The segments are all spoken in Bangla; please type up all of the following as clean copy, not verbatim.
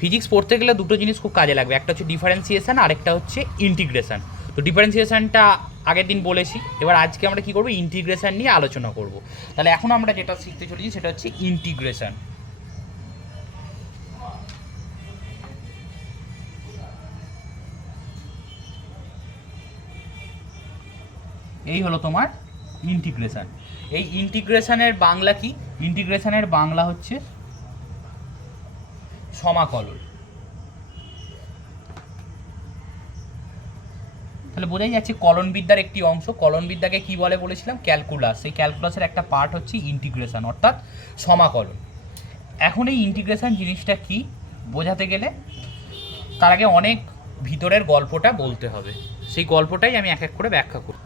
ফিজিক্স পড়তে গেলে দুটো জিনিস খুব কাজে লাগবে, একটা হচ্ছে ডিফারেন্সিয়েশন আর একটা হচ্ছে ইন্টিগ্রেশন। তো ডিফারেন্সিয়েশনটা আগের দিন বলেছি, এবার আজকে আমরা কী করবো, ইন্টিগ্রেশন নিয়ে আলোচনা করব। তাহলে এখন আমরা যেটা শিখতে চলেছি সেটা হচ্ছে ইন্টিগ্রেশন। এই হলো তোমার ইন্টিগ্রেশন। এই ইন্টিগ্রেশনের বাংলা কি? ইন্টিগ্রেশনের বাংলা হচ্ছে সমাকলন। তাহলে বোঝাই যাচ্ছে কলনবিদ্যার একটি অংশ। কলনবিদ্যাকে কি বলে বলেছিলাম? ক্যালকুলাস। সেই ক্যালকুলাসের একটা পার্ট হচ্ছে ইন্টিগ্রেশন, অর্থাৎ সমাকলন। এখন এই ইন্টিগ্রেশন জিনিসটা কি বোঝাতে গেলে তার আগে অনেক ভিতরের গল্পটা বলতে হবে। সেই গল্পটাই আমি এক এক করে ব্যাখ্যা করব।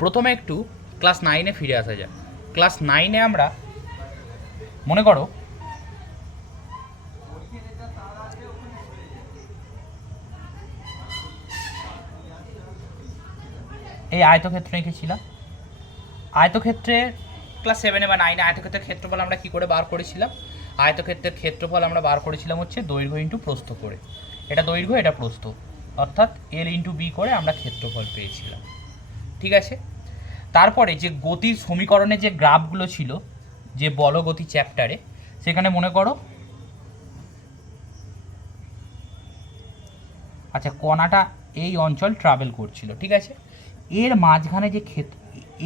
প্রথমে একটু ক্লাস 9-এ ফিরে আসা যাক। ক্লাস 9-এ আমরা মনে করো এই আয়তক্ষেত্র এঁকেছিলাম। আয়তক্ষেত্রের ক্লাস 7-এ বা 9-এ আয়তক্ষেত্রের ক্ষেত্রফল আমরা কী করে বার করেছিলাম? আয়তক্ষেত্রের ক্ষেত্রফল আমরা বার করেছিলাম হচ্ছে দৈর্ঘ্য ইন্টু প্রস্থ করে। এটা দৈর্ঘ্য, এটা প্রস্থ, অর্থাৎ এল ইন্টু বি করে আমরা ক্ষেত্রফল পেয়েছিলাম। ঠিক আছে, তারপরে যে গতির সমীকরণে যে গ্রাফগুলো ছিল যে বলগতি চ্যাপ্টারে, সেখানে মনে করো আচ্ছা কণাটা এই অঞ্চল ট্রাভেল করছিল, ঠিক আছে, এর মাঝখানে যে ক্ষেত্র,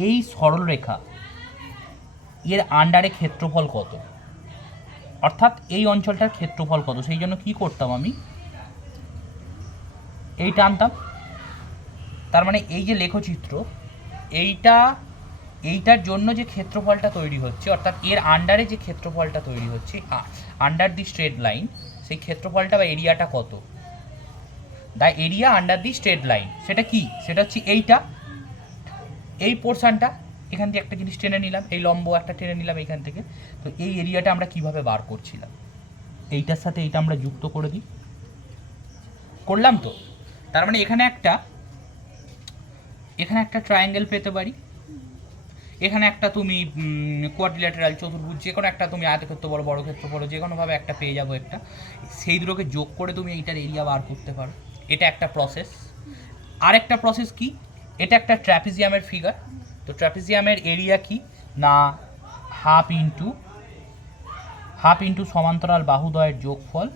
এই সরলরেখা এর আন্ডারে ক্ষেত্রফল কত, অর্থাৎ এই অঞ্চলটার ক্ষেত্রফল কত, সেই জন্য কি করতাম আমি এই টানতাম। তার মানে এই যে লেখচিত্র, এইটার জন্য যে ক্ষেত্রফলটা তৈরি হচ্ছে, অর্থাৎ এর আন্ডারে যে ক্ষেত্রফলটা তৈরি হচ্ছে আন্ডার দি স্ট্রেট লাইন, সেই ক্ষেত্রফলটা বা এরিয়াটা কত, the area under the straight line, সেটা কি? সেটা হচ্ছে এইটা, এই পোর্শনটা এখান থেকে একটা জিনিস টেনে নিলাম, এই লম্ব একটা টেনে নিলাম এইখান থেকে। তো এই এরিয়াটা আমরা কিভাবে বার করছিলাম, এইটার সাথে এইটা আমরা যুক্ত করে দিই, করলাম তো। তার মানে এখানে একটা ট্রায়াঙ্গেল পেতে পারি, এখানে একটা তুমি কোয়াড্রিল্যাটারাল চতুর্ভুজ, যে কোনো একটা তুমি আয়তক্ষেত্র বলো, বড় ক্ষেত্র বলো, যে কোনোভাবে একটা পেয়ে যাবো একটা, সেই দুটোকে যোগ করে তুমি এইটার এরিয়া বার করতে পারো। এটা একটা প্রসেস। আরেকটা প্রসেস কি? এটা একটা ট্র্যাপিজিয়ামের ফিগার। তো ট্র্যাপিজিয়ামের এরিয়া কি না, হাফ ইন্টু সমান্তরাল বাহুদ্বয়ের যোগফল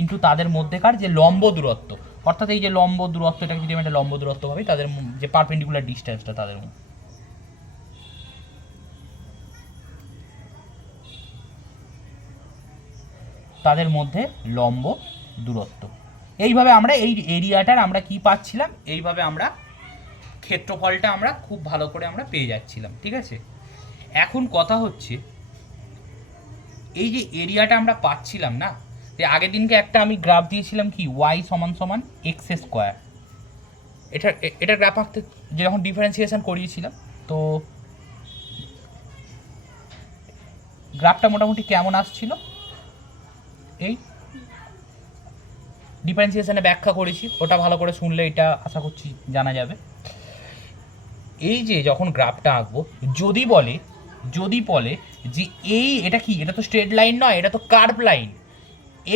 ইন্টু তাদের মধ্যেকার যে লম্ব দূরত্ব, অর্থাৎ এই যে লম্ব দূরত্ব, এটাকে যদি আমি একটা লম্ব দূরত্ব ভাবি, তাদের যে পারপেন্ডিকুলার ডিস্টেন্সটা তাদের মধ্যে লম্ব দূরত্ব। এইভাবে আমরা এই এরিয়াটার আমরা কি পাচ্ছিলাম, এইভাবে আমরা ক্ষেত্রফলটা আমরা খুব ভালো করে আমরা পেয়ে যাচ্ছিলাম। ঠিক আছে, এখন কথা হচ্ছে এই যে এরিয়াটা আমরা পাচ্ছিলাম না, যে আগের দিনকে একটা আমি গ্রাফ দিয়েছিলাম কি, ওয়াই সমান সমান এক্স স্কোয়ার, এটা গ্রাফ আঁকতে যখন ডিফারেন্সিয়েশন করিয়েছিলাম, তো গ্রাফটা মোটামুটি কেমন আসছিল, এই ডিফারেন্সিয়েশনে ব্যাখ্যা করেছি, ওটা ভালো করে শুনলে এটা আশা করছি জানা যাবে। এই যে যখন গ্রাফটা আঁকবো, যদি বলে যে এটা কি, এটা তো স্ট্রেট লাইন নয়, এটা তো কার্ভ লাইন,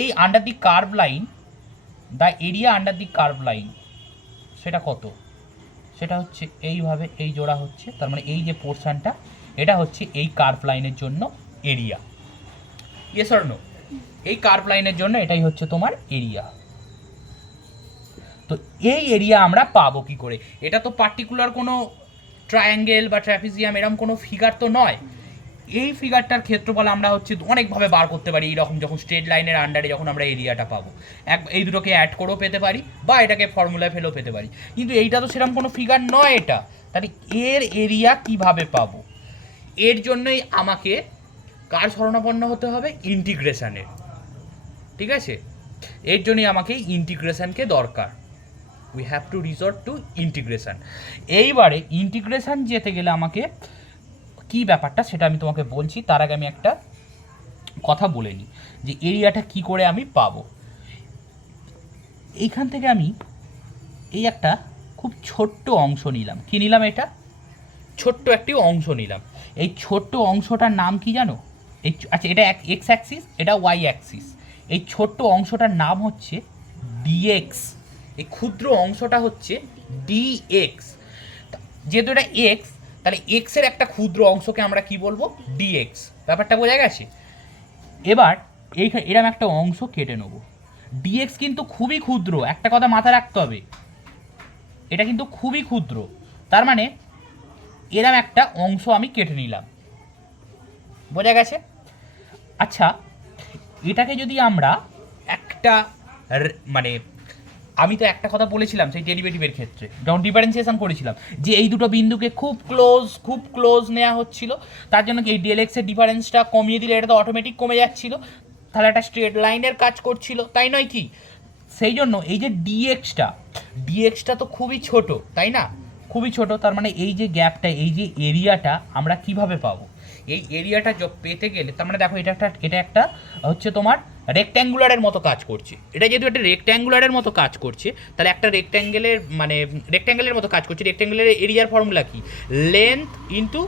এই under the curve line, the area under the curve line সেটা কত, সেটা হচ্ছে এইভাবে এই জোড়া হচ্ছে, তার মানে এই যে পোর্শনটা, এটা হচ্ছে এই কার্ভ লাইনের জন্য এরিয়া। Yes or no? এই কার্ভ লাইনের জন্য এটাই হচ্ছে তোমার এরিয়া। তো এই এরিয়া আমরা পাবো কি করে? এটা তো পার্টিকুলার কোনো ট্রায়াঙ্গেল বা ট্র্যাপিজিয়াম এরকম কোনো ফিগার তো নয়। এই ফিগারটার ক্ষেত্রফল আমরা হচ্ছে অনেকভাবে বার করতে পারি, এইরকম যখন স্ট্রেট লাইনের আন্ডারে যখন আমরা এরিয়াটা পাবো, এই দুটোকে অ্যাড করেও পেতে পারি বা এটাকে ফর্মুলায় ফেলেও পেতে পারি, কিন্তু এইটা তো সেরকম কোনো ফিগার নয় এটা। তাহলে এর এরিয়া কিভাবে পাবো? এর জন্যই আমাকে কার শরণাপন্ন হতে হবে? ইন্টিগ্রেশনের। ঠিক আছে, এর জন্যই আমাকে ইন্টিগ্রেশনকে দরকার। We have to resort to integration. এইবারে ইন্টিগ্রেশন যেতে গেলে আমাকে কি ব্যাপারটা সেটা আমি তোমাকে বলছি, তার আগে আমি একটা কথা বলে নিই যে এরিয়াটা কি করে আমি পাবো। এইখান থেকে আমি এই একটা খুব ছোট্ট অংশ নিলাম। কি নিলাম? এটা ছোট্ট একটি অংশ নিলাম। এই ছোট্ট অংশটার নাম কি জানো? আচ্ছা, এটা এক্স অ্যাক্সিস, এটা ওয়াই অ্যাক্সিস। এই ছোট্ট অংশটার নাম হচ্ছে ডিএক্স। এই ক্ষুদ্র অংশটা হচ্ছে ডিএক্স। যেহেতু এটা এক্স, তাহলে এক্সের একটা ক্ষুদ্র অংশকে আমরা কি বলবো? ডিএক্স। ব্যাপারটা বোঝা গেছে? এবার এরকম একটা অংশ কেটে নেব। ডিএক্স কিন্তু খুবই ক্ষুদ্র, একটা কথা মাথায় রাখতে হবে, এটা কিন্তু খুবই ক্ষুদ্র। তার মানে এরকম একটা অংশ আমি কেটে নিলাম। বোঝা গেছে? আচ্ছা, এটাকে যদি আমরা একটা মানে, আমি তো একটা কথা বলেছিলাম সেই ডেরিভেটিভের ক্ষেত্রে যখন ডিফারেন্সিয়েশন করেছিলাম, যে এই দুটো বিন্দুকে খুব ক্লোজ নেওয়া হচ্ছিল, তার জন্য কি এই ডেল এক্সের ডিফারেন্সটা কমিয়ে দিলে এটা তো অটোমেটিক কমে যাচ্ছিল, তাহলে একটা স্ট্রেট লাইনের কাজ করছিল, তাই নয় কি? সেই জন্য এই যে ডিএক্সটা তো খুবই ছোট, তাই না? খুবই ছোট। তার মানে এই যে গ্যাপটা, এই যে এরিয়াটা আমরা কিভাবে পাবো? এই এরিয়াটা পেতে গেলে তার মানে দেখো, এটা একটা হচ্ছে তোমার রেক্ট্যাঙ্গুলারের মতো কাজ করছে। এটা যেহেতু একটা রেক্ট্যাঙ্গুলারের মতো কাজ করছে, তাহলে একটা রেক্ট্যাঙ্গেলের মতো কাজ করছে। রেক্ট্যাঙ্গুলারের এরিয়ার ফর্মুলা কি? Length into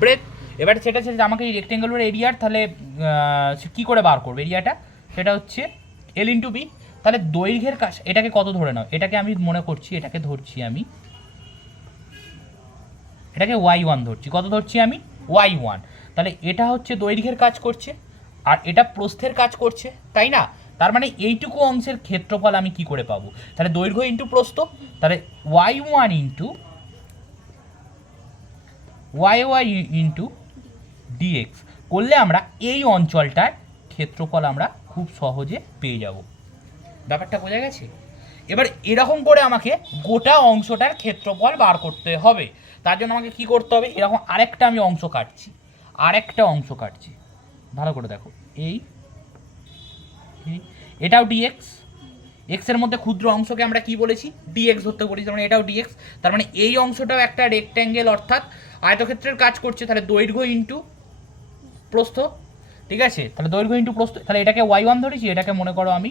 breadth. এবার সেটা হচ্ছে আমাকে এই রেক্ট্যাঙ্গুলার এরিয়ার তাহলে কী করে বার করবে এরিয়াটা? সেটা হচ্ছে এল ইন্টু বি। তাহলে দৈর্ঘ্যের কাজ, এটাকে কত ধরে নাও? এটাকে আমি মনে করছি, এটাকে ধরছি আমি, এটাকে y1 ধরছি। কত ধরছি আমি? y1। তাহলে এটা হচ্ছে দৈর্ঘ্যের কাজ করছে, আর এটা প্রস্থের কাজ করছে, তাই না? তার মানে এইটুকু অংশের ক্ষেত্রফল আমি কি করে পাবো? তাহলে দৈর্ঘ্য ইন্টু প্রস্থ, তাহলে y1 into y into dx করলে আমরা এই অঞ্চলটার ক্ষেত্রফল আমরা খুব সহজে পেয়ে যাব। ব্যাপারটা বোঝা গেছে? এবার এরকম করে আমাকে গোটা অংশটার ক্ষেত্রফল বার করতে হবে। তার জন্য আমাকে কি করতে হবে? এরকম আরেকটা অংশ কাটছি, ভালো করে দেখো, এটাও ডিএক্স। এক্সের মধ্যে ক্ষুদ্র অংশকে আমরা কি বলেছি? ডিএক্স ধরতে বলেছি। তার মানে এটাও ডিএক্স। তার মানে এই অংশটাও একটা রেক্ট্যাঙ্গেল অর্থাৎ আয়তক্ষেত্রের কাজ করছে। তাহলে দৈর্ঘ্য ইন্টু প্রস্থ, ঠিক আছে? তাহলে দৈর্ঘ্য ইন্টু প্রস্থ, তাহলে এটাকে y1 ধরেছি, এটাকে মনে করো আমি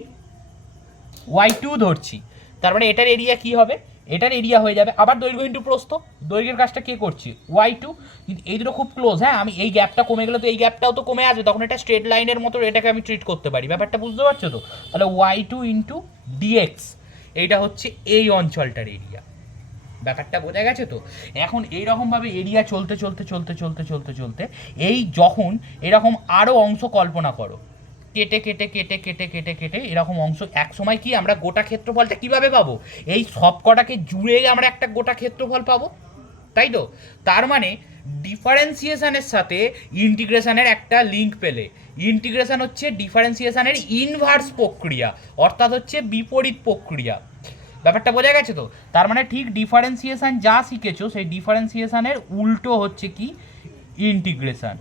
y2 ধরছি। তার মানে এটার এরিয়া কি হবে? এটার এরিয়া হয়ে যাবে আবার দৈর্ঘ্য ইন্টু প্রস্থ। দৈর্ঘ্যের কাজটা কে করছি? y2। কিন্তু এই দুটো খুব ক্লোজ, হ্যাঁ, আমি এই গ্যাপটা কমে গেলে তো এই গ্যাপটাও তো কমে আসবে, তখন এটা স্ট্রেট লাইনের মতো এটাকে আমি ট্রিট করতে পারি। ব্যাপারটা বুঝতে পারছো তো? তাহলে y2 ইন্টু ডিএক্স, এইটা হচ্ছে এই অঞ্চলটার এরিয়া। ব্যাপারটা বোঝা গেছে তো? এখন এইরকমভাবে এরিয়া চলতে এই যখন এরকম আরও অংশ কল্পনা করো, কেটে এরকম অংশ, এক সময় কি আমরা গোটা ক্ষেত্রফলটা কিভাবে পাবো? এই সব কটাকে জুড়ে আমরা একটা গোটা ক্ষেত্রফল পাবো, তাই তো? তার মানে ডিফারেন্সিয়েশনের সাথে ইন্টিগ্রেশনের একটা লিঙ্ক পেলে, ইন্টিগ্রেশন হচ্ছে ডিফারেন্সিয়েশনের ইনভার্স প্রক্রিয়া, অর্থাৎ হচ্ছে বিপরীত প্রক্রিয়া। ব্যাপারটা বোঝা গেছে তো? তার মানে ঠিক ডিফারেন্সিয়েশন যা শিখেছো সেই ডিফারেন্সিয়েশনের উল্টো হচ্ছে কি? ইন্টিগ্রেশন।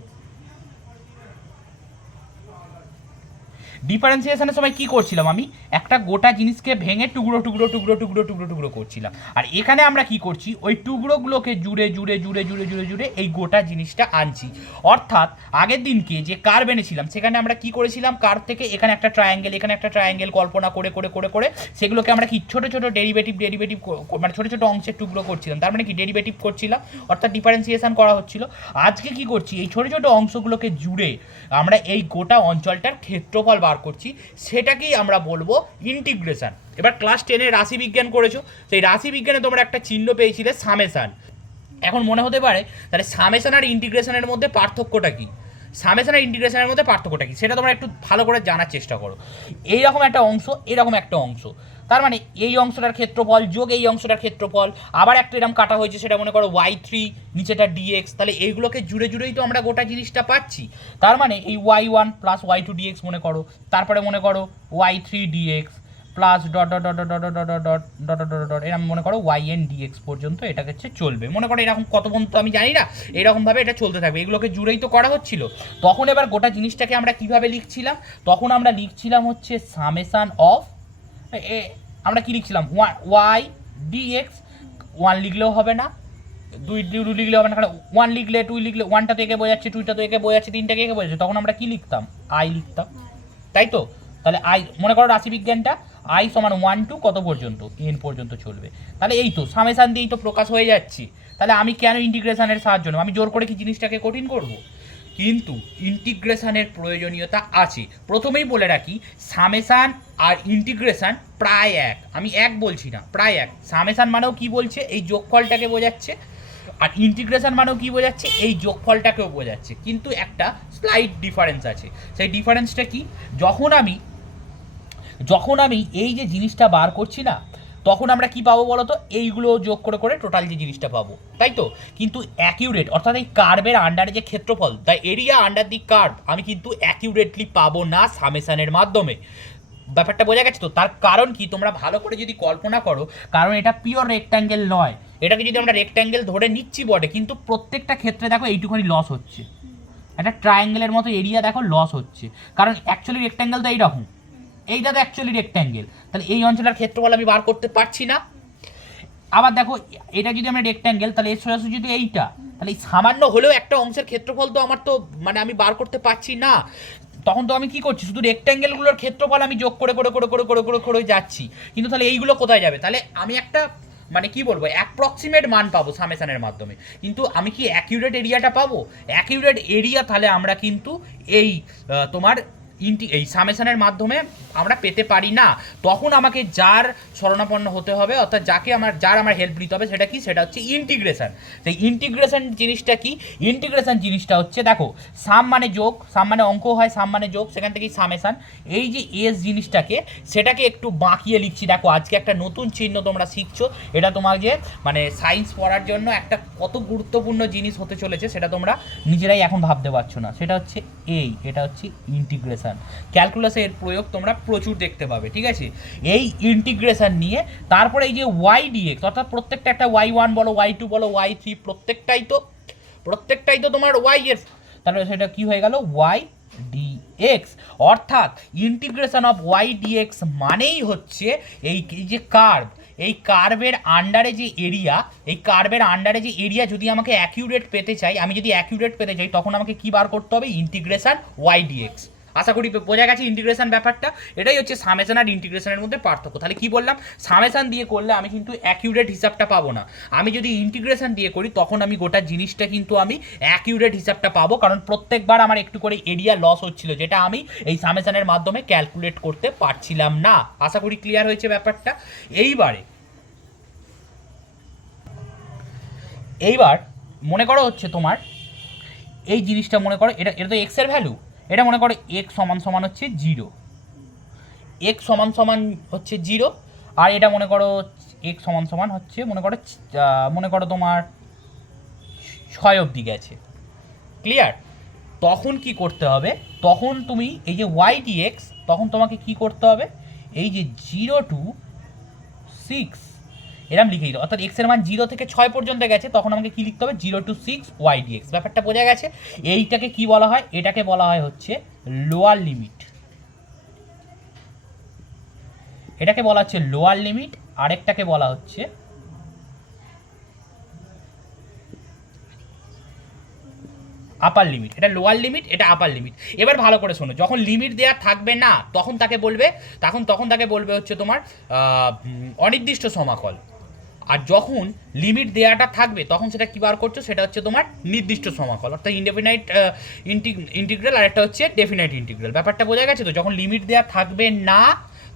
ডিফারেন্সিয়েশনের সময় কি করছিলাম? আমি একটা গোটা জিনিসকে ভেঙে টুকরো করছিলাম, আর এখানে আমরা কি করছি? ওই টুকরোগুলোকে জুড়ে এই গোটা জিনিসটা আনছি। অর্থাৎ আগের দিনকে যে কার্ভ এনেছিলাম সেখানে আমরা কি করেছিলাম? কার্ভ থেকে এখানে একটা ট্রায়াঙ্গেল কল্পনা করে সেগুলোকে আমরা কি ছোট ডেরিভেটিভ মানে ছোট অংশের টুকরো করছিলাম। তার মানে কি? ডেরিভেটিভ করছিলাম, অর্থাৎ ডিফারেন্সিয়েশন করা হচ্ছিল। আজকে কি করছি? এই ছোট অংশগুলোকে জুড়ে আমরা এই গোটা অঞ্চলটার ক্ষেত্রফল বার করছি, সেটাকেই আমরা বলবো ইন্টিগ্রেশন। এবার ক্লাস 10-এ রাশিবিজ্ঞান করেছো, সেই রাশিবিজ্ঞানে তোমরা একটা চিহ্ন পেয়েছিলে সামেশান। এখন মনে হতে পারে তাহলে সামেশান আর ইন্টিগ্রেশনের মধ্যে পার্থক্যটা কি? সেটা তোমরা একটু ভালো করে জানার চেষ্টা করো। এইরকম একটা অংশ, এরকম একটা অংশ, তার মানে এই অংশটার ক্ষেত্রফল যোগ এই অংশটার ক্ষেত্রফল, আবার একটা এরকম কাটা হয়েছে, সেটা মনে করো y3, নিচেটা dx। তাহলে এইগুলোকে জুড়েই তো আমরা গোটা জিনিসটা পাচ্ছি। তার মানে এই y1 প্লাস y2 dx মনে করো, তারপরে মনে করো y3 dx প্লাস এরকম মনে করো yn dx পর্যন্ত এটাকে হচ্ছে চলবে। মনে করো এরকম কত পর্যন্ত আমি জানি না, এরকমভাবে এটা চলতে থাকবে, এগুলোকে জুড়েই তো করা হচ্ছিল। তখন এবার গোটা জিনিসটাকে আমরা কিভাবে লিখছিলাম? তখন আমরা লিখছিলাম হচ্ছে সামেশান অফ, আমরা কি লিখছিলাম? y dx। 1 লিখলেও হবে না, 2 লিখলেও হবে না, কারণ 1 লিখলে 2 লিখলে 1টা তো একে বোঝাচ্ছে, 2টা তো একে বোঝাচ্ছে, 3টাকে একে বোঝাচ্ছে, তখন আমরা কি লিখতাম? i লিখতাম, তাই তো? তাহলে আই মনে করো রাশিবিজ্ঞানটা, আই সমান 1 টু কত পর্যন্ত, এন পর্যন্ত চলবে। তাহলে এই তো সামেশান দিয়েই তো প্রকাশ হয়ে যাচ্ছে। তাহলে আমি কেন ইন্টিগ্রেশনের সাহায্য নেব? আমি জোর করে কি জিনিসটাকে কঠিন করব? কিন্তু ইন্টিগ্রেশনের প্রয়োজনীয়তা আছে। প্রথমেই বলে রাখি, সামেশান আর ইন্টিগ্রেশন প্রায় এক, আমি এক বলছি না, প্রায় এক। সামেশান মানেও কি বলছে, এই যোগফলটাকে বোঝাচ্ছে, আর ইন্টিগ্রেশন মানেও কি বোঝাচ্ছে, এই যোগফলটাকেও বোঝাচ্ছে, কিন্তু একটা স্লাইট ডিফারেন্স আছে। সেই ডিফারেন্সটা কি, যখন আমি এই যে জিনিসটা বার করছি না, তখন আমরা কি পাবো বলো তো, এইগুলো যোগ করে করে টোটাল যে জিনিসটা পাবো, তাই তো। কিন্তু অ্যাকিউরেট অর্থাৎ এই কার্ভের আন্ডারে যে ক্ষেত্রফল, the area under the curve, আমি কিন্তু অ্যাকিউরেটলি পাবো না সামেশানের মাধ্যমে। ব্যাপারটা বোঝা গেছে তো? তার কারণ কি, তোমরা ভালো করে যদি কল্পনা করো, কারণ এটা পিওর রেক্ট্যাঙ্গেল নয়, এটাকে যদি আমরা রেক্ট্যাঙ্গেল ধরে নিচ্ছি বটে, কিন্তু প্রত্যেকটা ক্ষেত্রে দেখো এইটুখানি লস হচ্ছে, একটা ট্রায়াঙ্গেলের মতো এরিয়া দেখো লস হচ্ছে, কারণ অ্যাকচুয়ালি রেক্ট্যাঙ্গেল তো এইরকম, এইটা তো অ্যাকচুয়ালি রেক্ট্যাঙ্গেল, তাহলে এই অঞ্চলের ক্ষেত্রফল আমি বার করতে পারছি না। আবার দেখো এটা যদি আমরা রেক্ট্যাঙ্গেল, তাহলে এর সোজাসুজি যদি এইটা, তাহলে এই সামান্য হলেও একটা অংশের ক্ষেত্রফল তো আমার তো মানে আমি বার করতে পারছি না। তখন তো আমি কি করছি, শুধু রেক্ট্যাঙ্গেলগুলোর ক্ষেত্রফল আমি যোগ করে করে করে করে করে করে করে যাচ্ছি, কিন্তু তাহলে এইগুলো কোথায় যাবে? তাহলে আমি একটা মানে কি বলবো, অ্যাপ্রক্সিমেট মান পাবো সামেশানের মাধ্যমে, কিন্তু আমি কি অ্যাকিউরেট এরিয়াটা পাবো? অ্যাকিউরেট এরিয়া তাহলে আমরা কিন্তু এই তোমার এই সামেশানের মাধ্যমে আমরা পেতে পারি না। তখন আমাকে যার শরণাপন্ন হতে হবে, অর্থাৎ যার আমার হেল্প নিতে হবে, সেটা কি, সেটা হচ্ছে ইন্টিগ্রেশন। সেই ইন্টিগ্রেশন জিনিসটা কি, ইন্টিগ্রেশন জিনিসটা হচ্ছে, দেখো সাম মানে যোগ, সাম মানে অঙ্ক হয়, সাম মানে যোগ, সেখান থেকেই সামেশান। এই যে এস জিনিসটাকে, সেটাকে একটু বাঁকিয়ে লিখছি। দেখো আজকে একটা নতুন চিহ্ন তোমরা শিখছো, এটা তোমার যে মানে সায়েন্স পড়ার জন্য একটা কত গুরুত্বপূর্ণ জিনিস হতে চলেছে, সেটা তোমরা নিজেরাই এখন ভাবতে পারছো না। সেটা হচ্ছে এটা হচ্ছে ইন্টিগ্রেশন। ক্যালকুলাসে এর প্রয়োগ তোমরা প্রচুর দেখতে পাবে, ঠিক আছে। এই ইন্টিগ্রেশন নিয়ে তারপরে এই যে ওয়াই ডিএক্স, অর্থাৎ প্রত্যেকটা একটা y1 বলো, y2 বলো, y3, প্রত্যেকটাই তো তোমার ওয়াই এর, তাহলে সেটা কি হয়ে গেল, ওয়াই ডিএক্স। অর্থাৎ ইন্টিগ্রেশন অফ ওয়াই ডিএক্স মানেই হচ্ছে এই যে কার্ভ, এই কার্ভের আন্ডারে যে এরিয়া, এই কার্ভের আন্ডারে যে এরিয়া যদি আমাকে অ্যাকিউরেট পেতে চাই, আমি যদি অ্যাকিউরেট পেতে চাই, তখন আমাকে কি বার করতে হবে, ইন্টিগ্রেশন ওয়াই ডিএক্স। আশা করি বোঝা গেছে ইন্টিগ্রেশন ব্যাপারটা। এটাই হচ্ছে সামেশন আর ইন্টিগ্রেশনের মধ্যে পার্থক্য। তাহলে কি বললাম, সামেশন দিয়ে করলে আমি কিন্তু অ্যাকিউরেট হিসাবটা পাবো না, আমি যদি ইন্টিগ্রেশন দিয়ে করি তখন আমি গোটা জিনিসটা কিন্তু আমি অ্যাকিউরেট হিসাবটা পাবো, কারণ প্রত্যেকবার আমার একটু করে এরিয়া লস হচ্ছিল, যেটা আমি এই সামেশনের মাধ্যমে ক্যালকুলেট করতে পারছিলাম না। আশা করি ক্লিয়ার হয়েছে ব্যাপারটা। এইবার মনে করো হচ্ছে তোমার এই জিনিসটা, মনে করো এটা তো এক্স এর ভ্যালু, এটা মনে করো এক্স সমান সমান হচ্ছে 0, এক্স সমান সমান হচ্ছে 0, আর এটা মনে করো এক্স সমান সমান হচ্ছে মনে করো তোমার 6 অবধি গেছে। ক্লিয়ার? তখন কি করতে হবে, তখন তুমি এই যে ওয়াই ডিএক্স, তখন তোমাকে কি করতে হবে, এই যে 0 to 6 এরকম লিখে দিতে, অর্থাৎ এক্স এর মান 0 থেকে 6 পর্যন্ত গেছে, তখন আমাকে কি লিখতে হবে, 0 to 6 ওয়াই ডিএক্স। ব্যাপারটা বোঝা গেছে? এইটাকে কি বলা হয়, এটাকে বলা হয় হচ্ছে লোয়ার লিমিট, এটাকে বলা হচ্ছে লোয়ার লিমিট, আরেকটাকে বলা হচ্ছে আপার লিমিট। এটা লোয়ার লিমিট, এটা আপার লিমিট। এবার ভালো করে শোনো, যখন লিমিট দেওয়া থাকবে না, তখন তাকে বলবে হচ্ছে তোমার অনির্দিষ্ট সমাকল, আর যখন লিমিট দেওয়াটা থাকবে তখন সেটা কি বার করছো, সেটা হচ্ছে তোমার নির্দিষ্ট সমাকল, অর্থাৎ ইনডেফিনাইট ইন্টিগ্রাল, আর একটা হচ্ছে ডেফিনাইট ইন্টিগ্রাল। ব্যাপারটা বোঝা গেছে তো? যখন লিমিট দেওয়া থাকবে না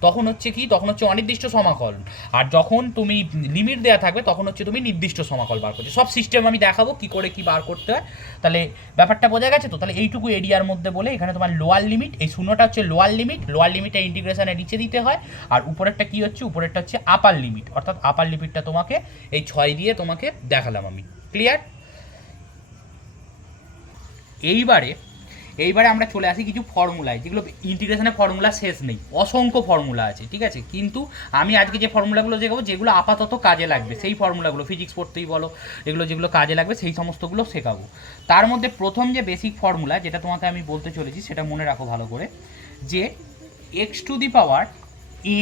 তখন হচ্ছে কি, তখন হচ্ছে অনির্দিষ্ট সমাকল, আর যখন তুমি লিমিট দেওয়া থাকবে তখন হচ্ছে তুমি নির্দিষ্ট সমাকল বার করছো। সব সিস্টেম আমি দেখাবো কি করে কি বার করতে হয়। তাহলে ব্যাপারটা বোঝা গেছে তো? তাহলে এইটুকু এরিয়ার মধ্যে বলে এখানে তোমার লোয়ার লিমিট, এই শূন্যটা হচ্ছে লোয়ার লিমিট, লোয়ার লিমিটটা ইন্টিগ্রেশনে নিচে দিতে হয়, আর উপরেরটা কি হচ্ছে, উপরেরটা হচ্ছে আপার লিমিট, অর্থাৎ আপার লিমিটটা তোমাকে এই 6 দিয়ে তোমাকে দেখালাম আমি। ক্লিয়ার? এইবারে আমরা চলে আসি কিছু ফর্মুলায়, যেগুলো ইন্টিগ্রেশনের ফর্মুলা শেষ নেই, অসংখ্য ফর্মুলা আছে, ঠিক আছে। কিন্তু আমি আজকে যে ফর্মুলাগুলো শেখাবো, যেগুলো আপাতত কাজে লাগবে, সেই ফর্মুলাগুলো ফিজিক্স পড়তেই বলো, যেগুলো কাজে লাগবে সেই সমস্তগুলো শেখাবো। তার মধ্যে প্রথম যে বেসিক ফর্মুলা, যেটা তোমাকে আমি বলতে চলেছি, সেটা মনে রাখো ভালো করে, যে x to the power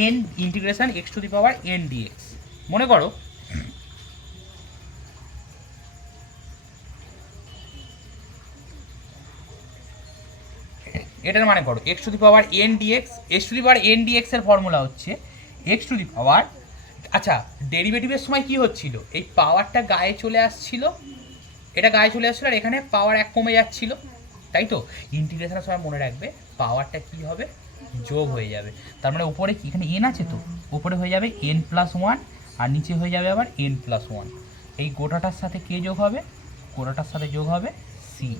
n, integration x to the power n dx. মনে করো এটার মানে করো x to the power n dx, x to the power n dx এর ফর্মুলা হচ্ছে এক্স টু দি পাওয়ার, আচ্ছা ডেরিভেটিভের সময় কি হচ্ছিল, এই পাওয়ারটা গায়ে চলে আসছিল, এটা গায়ে চলে আসছিল, আর এখানে পাওয়ার এক কমে যাচ্ছিল, তাই তো? ইন্টিগ্রেশনের সময় মনে রাখবে পাওয়ারটা কি হবে, যোগ হয়ে যাবে। তার মানে উপরে কি, এখানে এন আছে তো, উপরে হয়ে যাবে n+1 আর নিচে হয়ে যাবে আবার n+1। এই গোটাটার সাথে কে যোগ হবে, গোটাটার সাথে যোগ হবে সি।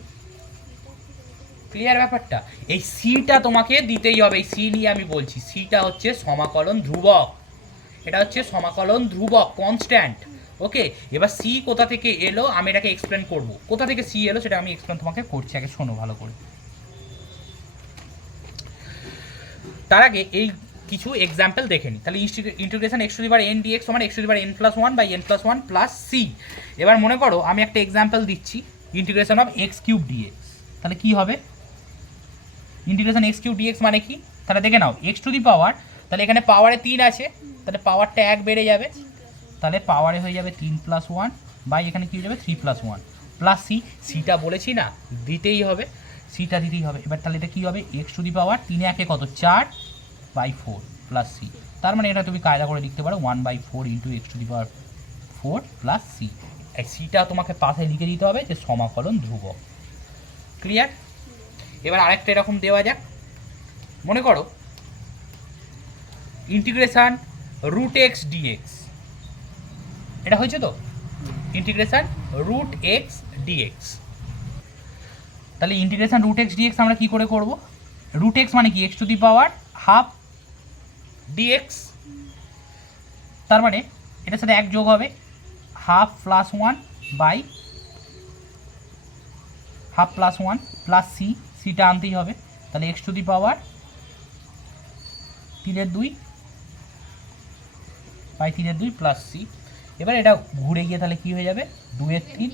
ক্লিয়ার ব্যাপারটা? এই সিটা তোমাকে দিতেই হবে, এই সি নিয়ে আমি বলছি, সিটা হচ্ছে সমাকলন ধ্রুবক, এটা হচ্ছে সমাকলন ধ্রুবক, কনস্ট্যান্ট। ওকে, এবার সি কোথা থেকে এলো আমি এটাকে এক্সপ্লেন করব, কোথা থেকে সি এলো সেটা আমি এক্সপ্লেন তোমাকে করছি, আগে শোনো ভালো করে। তার আগে এই কিছু এক্সাম্পল দেখে নিই। তাহলে integration x to the power n d x সমান x to the power n+1 by n+1 plus c. এবার মনে করো আমি একটা এক্সাম্পল দিচ্ছি, integration of x cube d x. তাহলে কি হবে, ইন্টিগ্রেশন এক্স কিউব ডিএক্স মানে কি, তাহলে দেখে নাও এক্স টু দি পাওয়ার, তাহলে এখানে পাওয়ারে 3 আছে, তাহলে পাওয়ারটা 1 বেড়ে যাবে, তাহলে পাওয়ারে হয়ে যাবে 3+1 বাই এখানে কি হয়ে যাবে 3+1 প্লাস সি। সিটা বলেছি না দিতেই হবে, সিটা দিতেই হবে। এবার তাহলে এটা কী হবে, এক্স টু দি পাওয়ার 3 একে কত 4/4 প্লাস সি। তার মানে এটা তুমি কায়দা করে লিখতে পারো 1/4 into x to the power 4 plus c. এই সিটা তোমাকে পাশে লিখে দিতে হবে যে সমাকলন ধ্রুবক। ক্লিয়ার? এবার আরেকটা এরকম দেওয়া যাক, মনে করো ইন্টিগ্রেশন রুট এক্স ডিএক্স, এটা হয়েছে তো, ইন্টিগ্রেশন রুট এক্স ডিএক্স। তাহলে ইন্টিগ্রেশন রুট এক্স ডিএক্স আমরা কী করে করব, রুট এক্স মানে কি x to the power half dx, তার মানে এটার সাথে 1 যোগ হবে, half plus 1 by half plus 1 plus c, সিটা আনতেই হবে, তাহলে x to the power 3/2 by 3/2 plus c. এবার এটা ঘুরে গিয়ে তাহলে কি হয়ে যাবে 2/3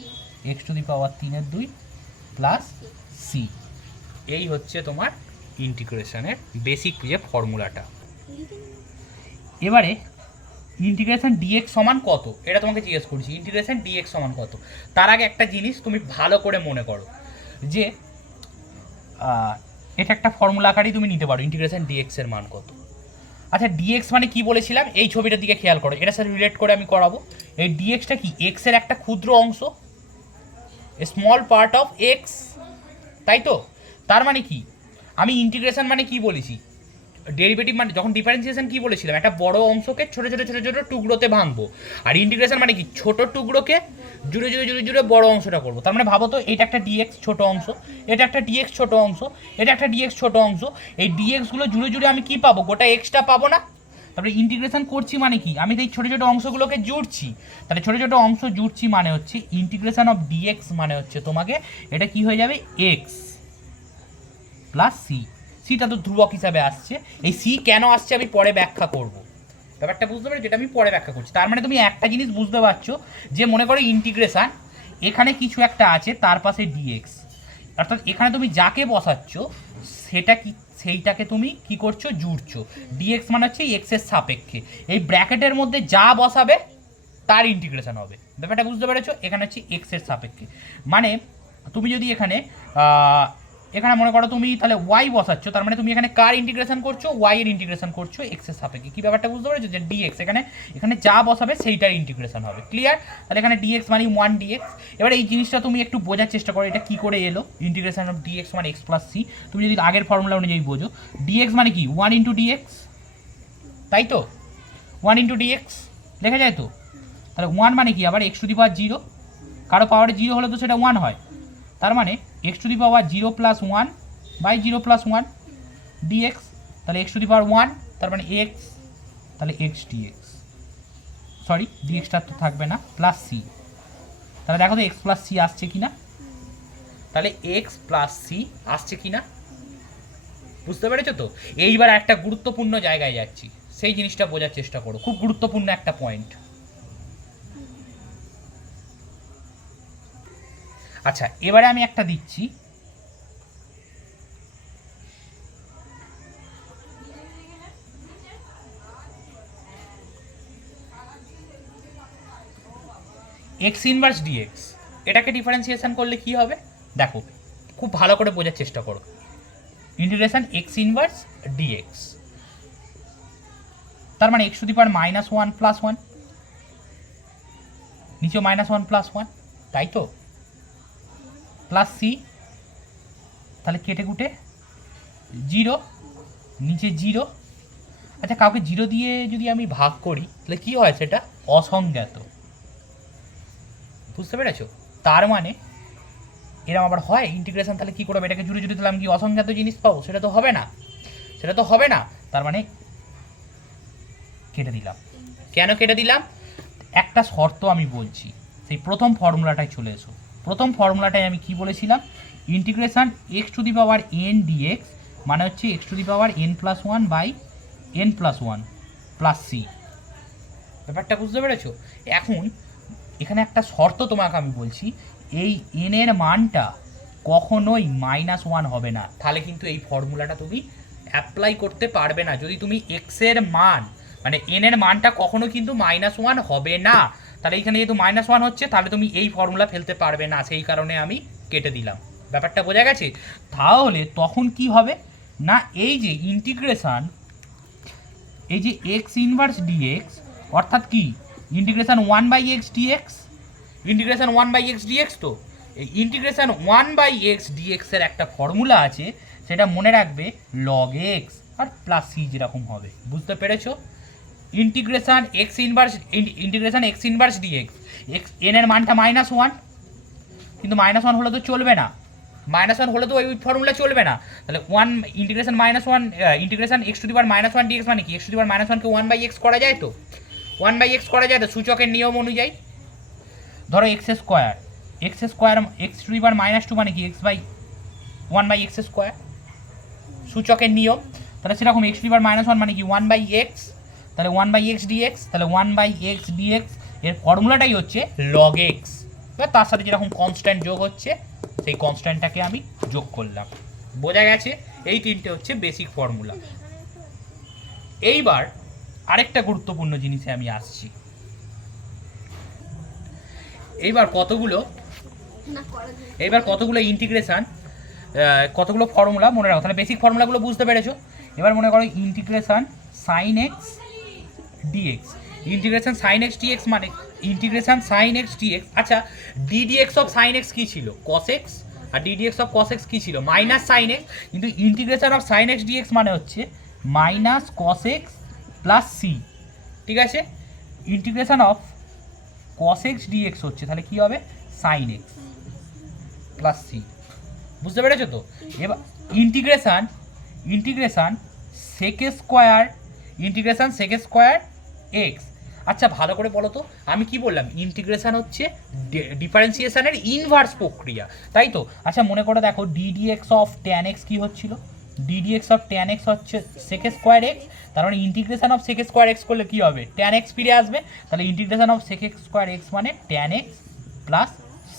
x to the power 3/2 plus c. এই হচ্ছে তোমার ইন্টিগ্রেশনের বেসিক যে ফর্মুলাটা। এবারে ইন্টিগ্রেশন ডিএক্স সমান কত, এটা তোমাকে জিজ্ঞেস করছি, ইন্টিগ্রেশন ডিএক্স সমান কত। তার আগে একটা জিনিস তুমি ভালো করে মনে করো যে এটা একটা ফর্মুলা আকারেই তুমি নিতে পারো ইন্টিগ্রেশন ডিএক্স এর মান কত। আচ্ছা ডিএক্স মানে কি বলেছিলাম, এই ছবিটার দিকে খেয়াল করো, এটার সাথে রিলেট করে আমি করাবো। এই ডিএক্সটা কি এক্স এর একটা ক্ষুদ্র অংশ, স্মল পার্ট অফ এক্স, তাই তো? তার মানে কি, আমি ইন্টিগ্রেশন মানে কি বলেছি, ডেরিভেটিভ মানে যখন ডিফারেন্সিয়েশন কি বলেছিলাম, একটা বড় অংশকে ছোট ছোট ছোট ছোট টুকরোতে ভাঙবো, আর ইন্টিগ্রেশন মানে কি ছোট টুকরোকে জুড়ে জুড়ে জুড়ে জুড়ে বড় অংশটা করবো। তার মানে ভাবো তো এটা একটা ডিএক্স ছোট অংশ, এটা একটা ডিএক্স ছোট অংশ, এটা একটা ডিএক্স ছোট অংশ, এই ডিএক্সগুলো জুড়ে জুড়ে আমি কি পাবো, গোটা এক্সটা পাবো না? তারপরে ইন্টিগ্রেশন করছি মানে কি, আমি এই ছোটো ছোটো অংশগুলোকে জুড়ছি, তাহলে ছোটো ছোটো অংশ জুড়ছি মানে হচ্ছে ইন্টিগ্রেশন অফ ডিএক্স মানে হচ্ছে তোমাকে এটা কি হয়ে যাবে এক্স প্লাস সি। সিটা তো ধ্রুবক হিসাবে আসছে, এই সি কেন আসছে আমি পরে ব্যাখ্যা করব, ব্যাপারটা বুঝতে পারো, যেটা আমি পরে ব্যাখ্যা করছি। তার মানে তুমি একটা জিনিস বুঝতে পারছো যে মনে করো ইন্টিগ্রেশন এখানে কিছু একটা আছে তার পাশে ডিএক্স, অর্থাৎ এখানে তুমি যাকে বসাচ্ছ সেটা কি, সেইটাকে তুমি কি করছো জুড়ছো, ডিএক্স মানে হচ্ছে এক্সের সাপেক্ষে, এই ব্র্যাকেটের মধ্যে যা বসাবে তার ইন্টিগ্রেশন হবে। ব্যাপারটা বুঝতে পেরেছো, এখানে হচ্ছে এক্সের সাপেক্ষে, মানে তুমি যদি এখানে এখানে মনে করো তুমি তাহলে ওয়াই বসাচ্ছ, তার মানে তুমি এখানে কার ইন্টিগ্রেশন করছো, ওয়াই এর ইন্টিগ্রেশন করছো এক্সের সাপেক্ষে। কি ব্যাপারটা বুঝতে পেরেছো, যে ডিএক্স এখানে যা বসাবে সেইটার ইন্টিগ্রেশন হবে। ক্লিয়ার? তাহলে এখানে ডিএক্স মানে 1 ডিএক্স। এবার এই জিনিসটা তুমি একটু বোঝার চেষ্টা করো, এটা কি করে এলো, ইন্টিগ্রেশন অফ ডিএক্স মানে এক্স প্লাস সি। তুমি যদি আগের ফর্মুলা অনুযায়ী বোঝো, ডিএক্স মানে কি 1 ইন্টু ডিএক্স, তাই তো, 1 ইন্টু ডিএক্স লেখা যায় তো। তাহলে 1 মানে কি আবার এক্স টু দি পাওয়ার 0, কারো পাওয়ারে 0 হলে তো সেটা 1 হয়, তার মানে x to the power 0 plus 1 by 0 plus 1 dx, তাহলে এক্স টু দি পাওয়ার 1, তার মানে এক্স, তাহলে এক্স ডিএক্স, সরি ডিএক্সটা তো থাকবে না, প্লাস সি। তাহলে দেখো তো এক্স প্লাস সি আসছে কি না, তাহলে এক্স প্লাস সি আসছে কি না, বুঝতে পেরেছো তো? এইবার একটা গুরুত্বপূর্ণ জায়গায় যাচ্ছি, সেই জিনিসটা বোঝার চেষ্টা করো, খুব গুরুত্বপূর্ণ একটা পয়েন্ট। আচ্ছা এবারে আমি একটা দিচ্ছি, এক্স ইনভার্স ডিএক্স, এটাকে ডিফারেন্সিয়েশন করলে কি হবে দেখো, খুব ভালো করে বোঝার চেষ্টা করো। ইন্টিগ্রেশন এক্স ইনভার্স ডিএক্স, তার মানে এক্স টু দি পাওয়ার -1 + 1, নিচেও -1 + 1, তাই তো, প্লাস সি, তাহলে কেটে কুটে 0, নিচে 0। আচ্ছা, কাউকে 0 দিয়ে যদি আমি ভাগ করি তাহলে কী হয়, সেটা অসংজ্ঞাত, বুঝতে পেরেছো? তার মানে এরকম আবার হয় ইন্টিগ্রেশন, তাহলে কী করবো, এটাকে জুড়ে জুড়ে দিলাম, কি অসংজ্ঞাত জিনিস পাবো? সেটা তো হবে না, সেটা তো হবে না। তার মানে কেটে দিলাম। কেন কেটে দিলাম? একটা শর্ত আমি বলছি, সেই প্রথম ফর্মুলাটায় চলে এসো। প্রথম ফর্মুলাটায় আমি কি বলেছিলাম, integration x to the power n dx মানে হচ্ছে x to the power n+1/n+1 plus c. ব্যাপারটা বুঝতে পেরেছো? এখন এখানে একটা শর্ত তোমাকে আমি বলছি, এই এন এর মানটা কখনোই -1 হবে না, তাহলে কিন্তু এই ফর্মুলাটা তুমি অ্যাপ্লাই করতে পারবে না। যদি তুমি এক্স এর মান মানে এন এর মানটা কখনো কিন্তু -1 হবে না, তাহলে এইখানে যেহেতু -1 হচ্ছে, তাহলে তুমি এই ফর্মুলা ফেলতে পারবে না, সেই কারণে আমি কেটে দিলাম। ব্যাপারটা বোঝা গেছে? তাহলে তখন কি হবে না, এই যে ইন্টিগ্রেশন, এই যে এক্স ইনভার্স ডিএক্স অর্থাৎ কি integration 1/x dx, integration 1/x dx, তো এই ইন্টিগ্রেশন 1/x dx এর একটা ফর্মুলা আছে, সেটা মনে রাখবে log x আর প্লাস সি যেরকম হবে, বুঝতে পেরেছো? Integration x inverse dx, x n এর মানটা -1, কিন্তু -1 হলে তো চলবে না, -1 হলে তো ওই ফর্মুলা চলবে না। তাহলে integration integration x to the power -1 dx মানে কি, x to the power -1 K 1/x করা যায়, তো 1/x করা যায় তো সূচকের নিয়ম অনুযায়ী। ধরো x square x to the power -2 মানে কি x/1/x², সূচকের নিয়ম। তাহলে সেরকম এক্স টু দি পাওয়ার -1 মানে কি 1/x, তাহলে 1/x dx, তাহলে 1/x dx এর ফর্মুলাটাই হচ্ছে log x, তার সাথে যেরকম কনস্ট্যান্ট যোগ হচ্ছে সেই কনস্ট্যান্টটাকে আমি যোগ করলাম। বোঝা গেছে? এই তিনটে হচ্ছে বেসিক ফর্মুলা। এইবার আরেকটা গুরুত্বপূর্ণ জিনিসে আমি আসছি। এইবার কতগুলো ইন্টিগ্রেশন, কতগুলো ফর্মুলা মনে রাখো। তাহলে বেসিক ফর্মুলাগুলো বুঝতে পেরেছো। এবার মনে করো integration sine x d x, integration sine x dx মানে ইন্টিগ্রেশন সাইন এক্স ডিএক্স। আচ্ছা, ডিডিএক্স অফ সাইন এক্স কী ছিল? Cos x. আর ডিডিএক্স অফ কস এক্স কী ছিল? Minus sine x. কিন্তু integration of sine x dx মানে হচ্ছে minus cos x plus c, ঠিক আছে? Integration of cos x d x হচ্ছে, তাহলে কী হবে? সাইন এক্স প্লাস সি, বুঝতে পেরেছো তো? এবার ইন্টিগ্রেশন সেক স্কোয়ার এক্স। আচ্ছা, ভালো করে বলো তো, আমি কি বললাম? ইন্টিগ্রেশন হচ্ছে ডিফারেন্সিয়েশনের ইনভার্স প্রক্রিয়া, তাই তো? আচ্ছা, মনে করে দেখো ডিডিএক্স অফ ট্যান এক্স কী হচ্ছিল? ডিডিএক্স অফ ট্যান এক্স হচ্ছে সেক স্কোয়ার এক্স, তার মানে integration of sec square x করলে কী হবে? ট্যান এক্স ফিরে আসবে, তাহলে integration of sec square x মানে ট্যান এক্স প্লাস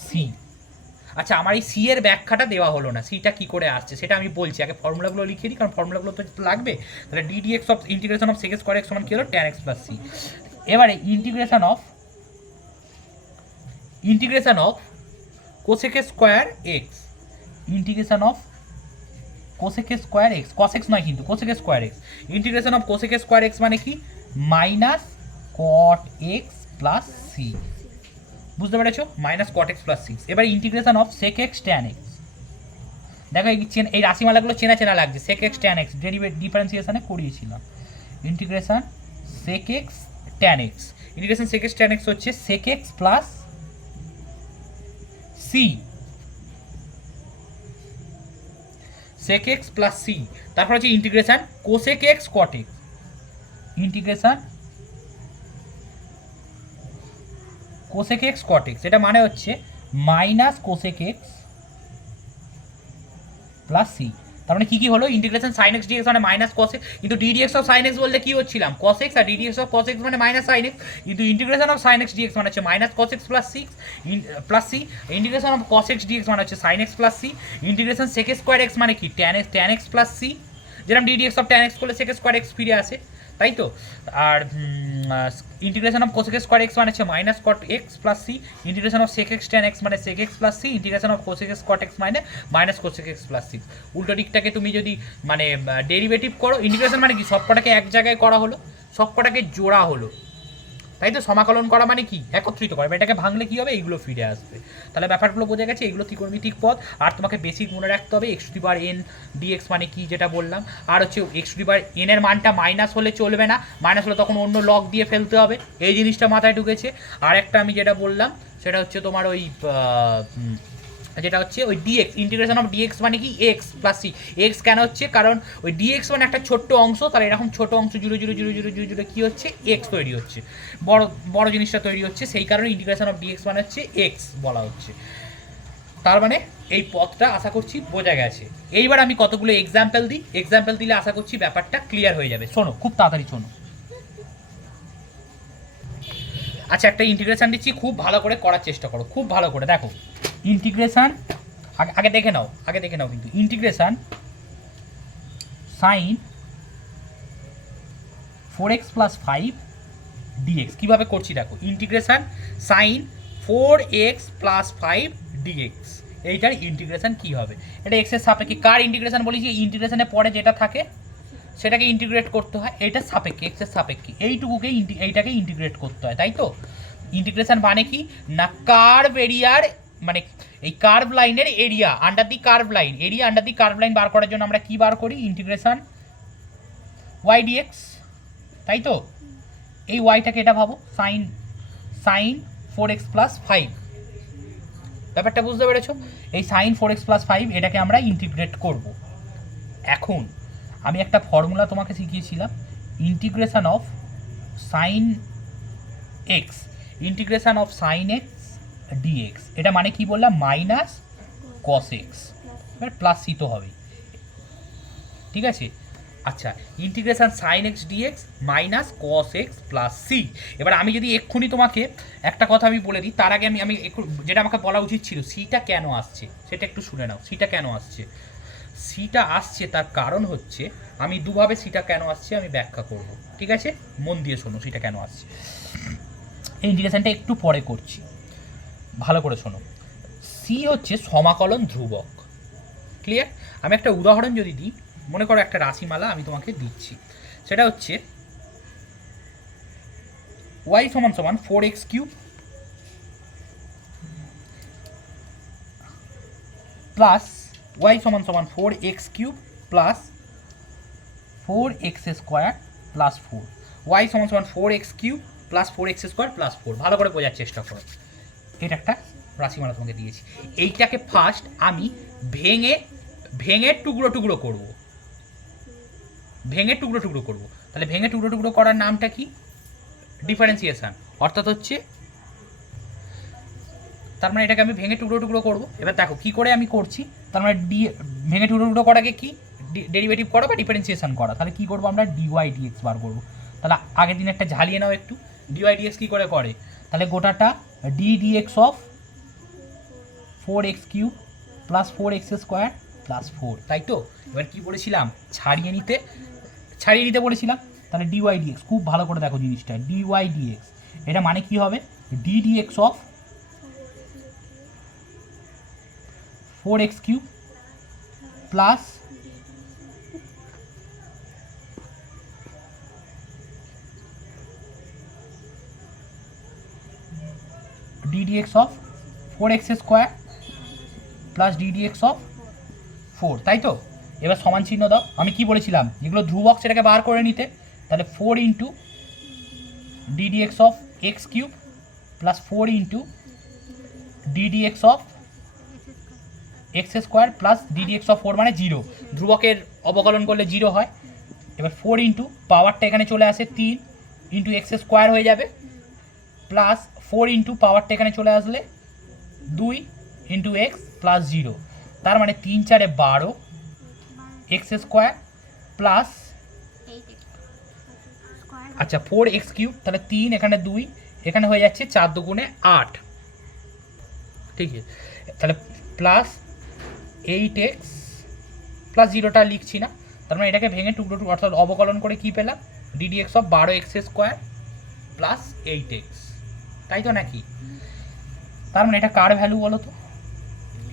সি। আচ্ছা, আমার এই সি এর ব্যাখ্যাটা দেওয়া হলো না, সিটা কি করে আসছে সেটা আমি বলছি। আগে ফর্মুলাগুলো লিখে দিই, কারণ ফর্মুলাগুলো তো লাগবে। তাহলে d d x of integration of sec square x সমান কী হলো? Tan x plus c. এবারে integration of cosec square x, integration of cosec square x, cos x নয় কিন্তু, cosec square x. Integration of cosec square x মানে কি? Minus cot x plus c, বুঝতে পেরেছো? Minus cot x plus six. এবার integration of sec x tan x, দেখো এই রাশিমালাগুলো চেনা লাগছে। সেক এক্স ট্যান এক্স ডিফারেন্সিয়েশনে করিয়েছিলাম। Integration sec x tan x, integration sec x tan x হচ্ছে sec x plus c, sec x plus c. তারপর হচ্ছে integration cosec x cot x, integration cosec x cot x, এটা মানে হচ্ছে minus cosec x plus c. তার মানে কি হলো? ইন্টিগ্রেশন সাইন এক্স ডিএক্স মানে মাইনাস কস এক্স, কিন্তু ডিডিএক্স অফ সাইন এক্স বলতে কি হচ্ছিলাম? কস এক্স, আর ডিডিএক্স অফ কস এক্স মানে মাইনাস সাইন এক্স, কিন্তু integration of sine x dx মানে হচ্ছে minus cos x plus c. Integration of cos x dx মানে হচ্ছে sine x plus c. Integration sec square x মানে কি? ট্যান এক্স প্লাস সি, যেরকম ডিডিএক্স অফ ট্যান এক্স করলে সেক স্কোয়ার এক্স ফিরে আসে, তাই তো? আর integration of cosec square x মানে হচ্ছে minus cot x plus c. Integration of sec x tan x মানে সেক x plus c. Integration of cosec x cot x মানে minus cosec x plus c. উল্টো দিকটাকে তুমি যদি মানে ডেরিভেটিভ করো, ইন্টিগ্রেশন মানে কি? সবকটাকে এক জায়গায় করা হলো, সবকটাকে জোড়া হলো, তাই তো? সমাকলন করা মানে কি? একত্রিত করা। এটাকে ভাঙলে কি হবে? এইগুলো ফিরে আসবে। তাহলে ব্যাপারগুলো বোঝা গেছে, এগুলো ত্রিকোণমিতিক পদ। আর তোমাকে বেসিক মনে রাখতে হবে x to the power n dx মানে কি, যেটা বললাম। আর হচ্ছে x to the power n এর মানটা মাইনাস হলে চলবে না, মাইনাস হলে তখন অন্য লগ দিয়ে ফেলতে হবে, এই জিনিসটা মাথায় ঢুকেছে। আর একটা আমি যেটা বললাম সেটা হচ্ছে তোমার ওই যেটা হচ্ছে ওই ডিএক্স, ইন্টিগ্রেশন অফ ডিএক্স মানে কি এক্স প্লাস সি। এক্স কেন হচ্ছে? কারণ ওই ডিএক্স মানে একটা ছোট্ট অংশ, তাহলে এরকম ছোট অংশ জুড়ে জুড়ে জুড়ে জুড়ে জুড়ে জুড়ে কী হচ্ছে? এক্স তৈরি হচ্ছে, বড় বড় জিনিসটা তৈরি হচ্ছে, সেই কারণে ইন্টিগ্রেশন অফ ডিএক্স মানে হচ্ছে এক্স বলা হচ্ছে। তার মানে এই পথটা আশা করছি বোঝা গেছে। এইবার আমি কতগুলো এক্সাম্পল দিই, এক্সাম্পল দিলে আশা করছি ব্যাপারটা ক্লিয়ার হয়ে যাবে। শোনো, খুব তাড়াতাড়ি শোনো। আচ্ছা, একটা ইন্টিগ্রেশন দিচ্ছি, খুব ভালো করে করার চেষ্টা করো, খুব ভালো করে দেখো। ইন্টিগ্রেশন আগে দেখে নাও, কিন্তু integration sine 4x plus 5 dx কীভাবে করছি দেখো। Integration sine 4x plus 5 dx, এইটার ইন্টিগ্রেশন কী হবে? এটা এক্সের সাপেক্ষে। কার ইন্টিগ্রেশন বলেছি? ইন্টিগ্রেশনের পরে যেটা থাকে সেটাকে ইন্টিগ্রেট করতে হয়, এইটা সাপেক্ষে, এক্সের সাপেক্ষে, এইটুকুকে এইটাকে ইন্টিগ্রেট করতে হয়, তাই তো? ইন্টিগ্রেশন মানে কি না, কার্ভ এরিয়ার মানে এই কার্ভ লাইনের area under the curve line, area under the curve line বার করার জন্য আমরা কি বার করি? ইন্টিগ্রেশন ওয়াই ডিএক্স, তাই তো? এই ওয়াইটাকে এটা ভাবো সাইন 4x প্লাস 5, ব্যাপারটা বুঝতে পেরেছো? এই সাইন 4x প্লাস 5 এটাকে আমরা ইন্টিগ্রেট করব। এখন আমি একটা ফর্মুলা তোমাকে শিখিয়েছিলাম, integration of sine x, integration of sine x d x, এটা মানে কি বললাম? মাইনাস কস এক্স, এবার প্লাস সি তো হবেই, ঠিক আছে? আচ্ছা, integration sine x d x minus cos x plus c. এবার আমি যদি এক্ষুনি তোমাকে একটা কথা আমি বলে দিই, তার আগে আমি যেটা আমাকে বলা উচিত ছিল, সিটা কেন আসছে সেটা একটু শুনে নাও। সিটা কেন আসছে? সিটা আসছে তার কারণ হচ্ছে, আমি দুভাবে সিটা কেন আসছে আমি ব্যাখ্যা করব, ঠিক আছে? মন দিয়ে শোনো সিটা কেন আসছে। এই ইন্টিগ্রেশনটা একটু পরে করছি, ভালো করে শোনো। সি হচ্ছে সমাকলন ধ্রুবক, ক্লিয়ার? আমি একটা উদাহরণ যদি দিই, মনে করো একটা রাশিমালা আমি তোমাকে দিচ্ছি, সেটা হচ্ছে y সমান সমান 4x কিউব প্লাস y সমান সমান 4x cube plus 4x square plus 4, y সমান সমান 4x cube plus 4x square plus 4। ভালো করে বোঝার চেষ্টা করো, এটা একটা রাশিমালা তোমাকে দিয়েছি। এইটাকে ফার্স্ট আমি ভেঙে টুকরো টুকরো করব, তাহলে ভেঙে টুকরো টুকরো করার নামটা কি? ডিফারেন্সিয়েশন, অর্থাৎ হচ্ছে তার মানে এটাকে আমি ভেঙে টুকরো টুকরো করবো। এবার দেখো কি করে আমি করছি, তার মানে ভেঙে টুকরো টুকরো করাকে কি ডেরিভেটিভ করা বা ডিফারেন্সিয়েশন করা। তাহলে কি করবো আমরা? ডিওয়াই ডিএক্স বার করবো। তাহলে আগের দিন একটা ঝালিয়ে নাও একটু, ডিওয়াই ডিএক্স কী করে করে? তাহলে গোটাটা d dx of 4x cube plus 4x square plus 4, তাই তো? এবার কি বলেছিলাম? ছাড়িয়ে নিতে বলেছিলাম। তাহলে ডিওয়াই ডিএক্স, খুব ভালো করে দেখো জিনিসটা, ডিওয়াই ডিএক্স এটা মানে কি হবে? D dx of 4x cube plus d dx of 4x square plus d dx of 4, তাই তো? এবার সমান চিহ্ন দাও। আমি কি বলেছিলাম? যেগুলো ধ্রুবক সেটাকে বার করে নিতে। তাহলে 4 into d dx of x cube plus 4 into d dx of x square plus d dx of 4 মানে 0, ধ্রুবকের অবকলন করলে 0 হয়। এবার 4 ইন্টু পাওয়ারটা এখানে চলে আসে 3 ইন্টু এক্স স্কোয়ার হয়ে যাবে, প্লাস 4 ইন্টু পাওয়ারটা এখানে চলে আসলে 2 ইন্টু এক্স প্লাস 0, তার মানে 3 4 12 এক্স স্কোয়ার প্লাস আচ্ছা 4x কিউব, তাহলে 3 এখানে 2 এখানে হয়ে যাচ্ছে 4 দুগুণে 8, ঠিক আছে? তাহলে প্লাস 8x প্লাস 0টা লিখছি না, তার মানে এটাকে ভেঙে টুকরো টুকরো অর্থাৎ অবকলন করে কি পেলাম? Ddx of 12x square plus 8x, তাই তো নাকি? তার মানে এটা কার ভ্যালু বলো তো?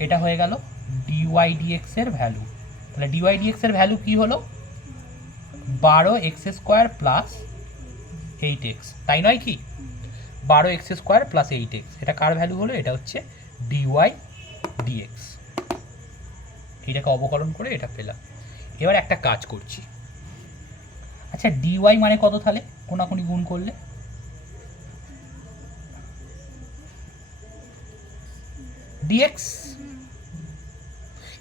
এটা হয়ে গেল ডিওয়াই ডিএক্স এর ভ্যালু। তাহলে ডিওয়াই ডিএক্স এর ভ্যালু কি হলো? 12x স্কোয়ার প্লাস 8x, তাই নয় কি? 12x² প্লাস 8x, এটা কার ভ্যালু হলো? এটা হচ্ছে dy dx। এইটাকে অবকলন করে এটা পেলাম। এবার একটা কাজ করছি, আচ্ছা dy মানে কত তাহলে কোনাকুনি গুণ করলে? dx,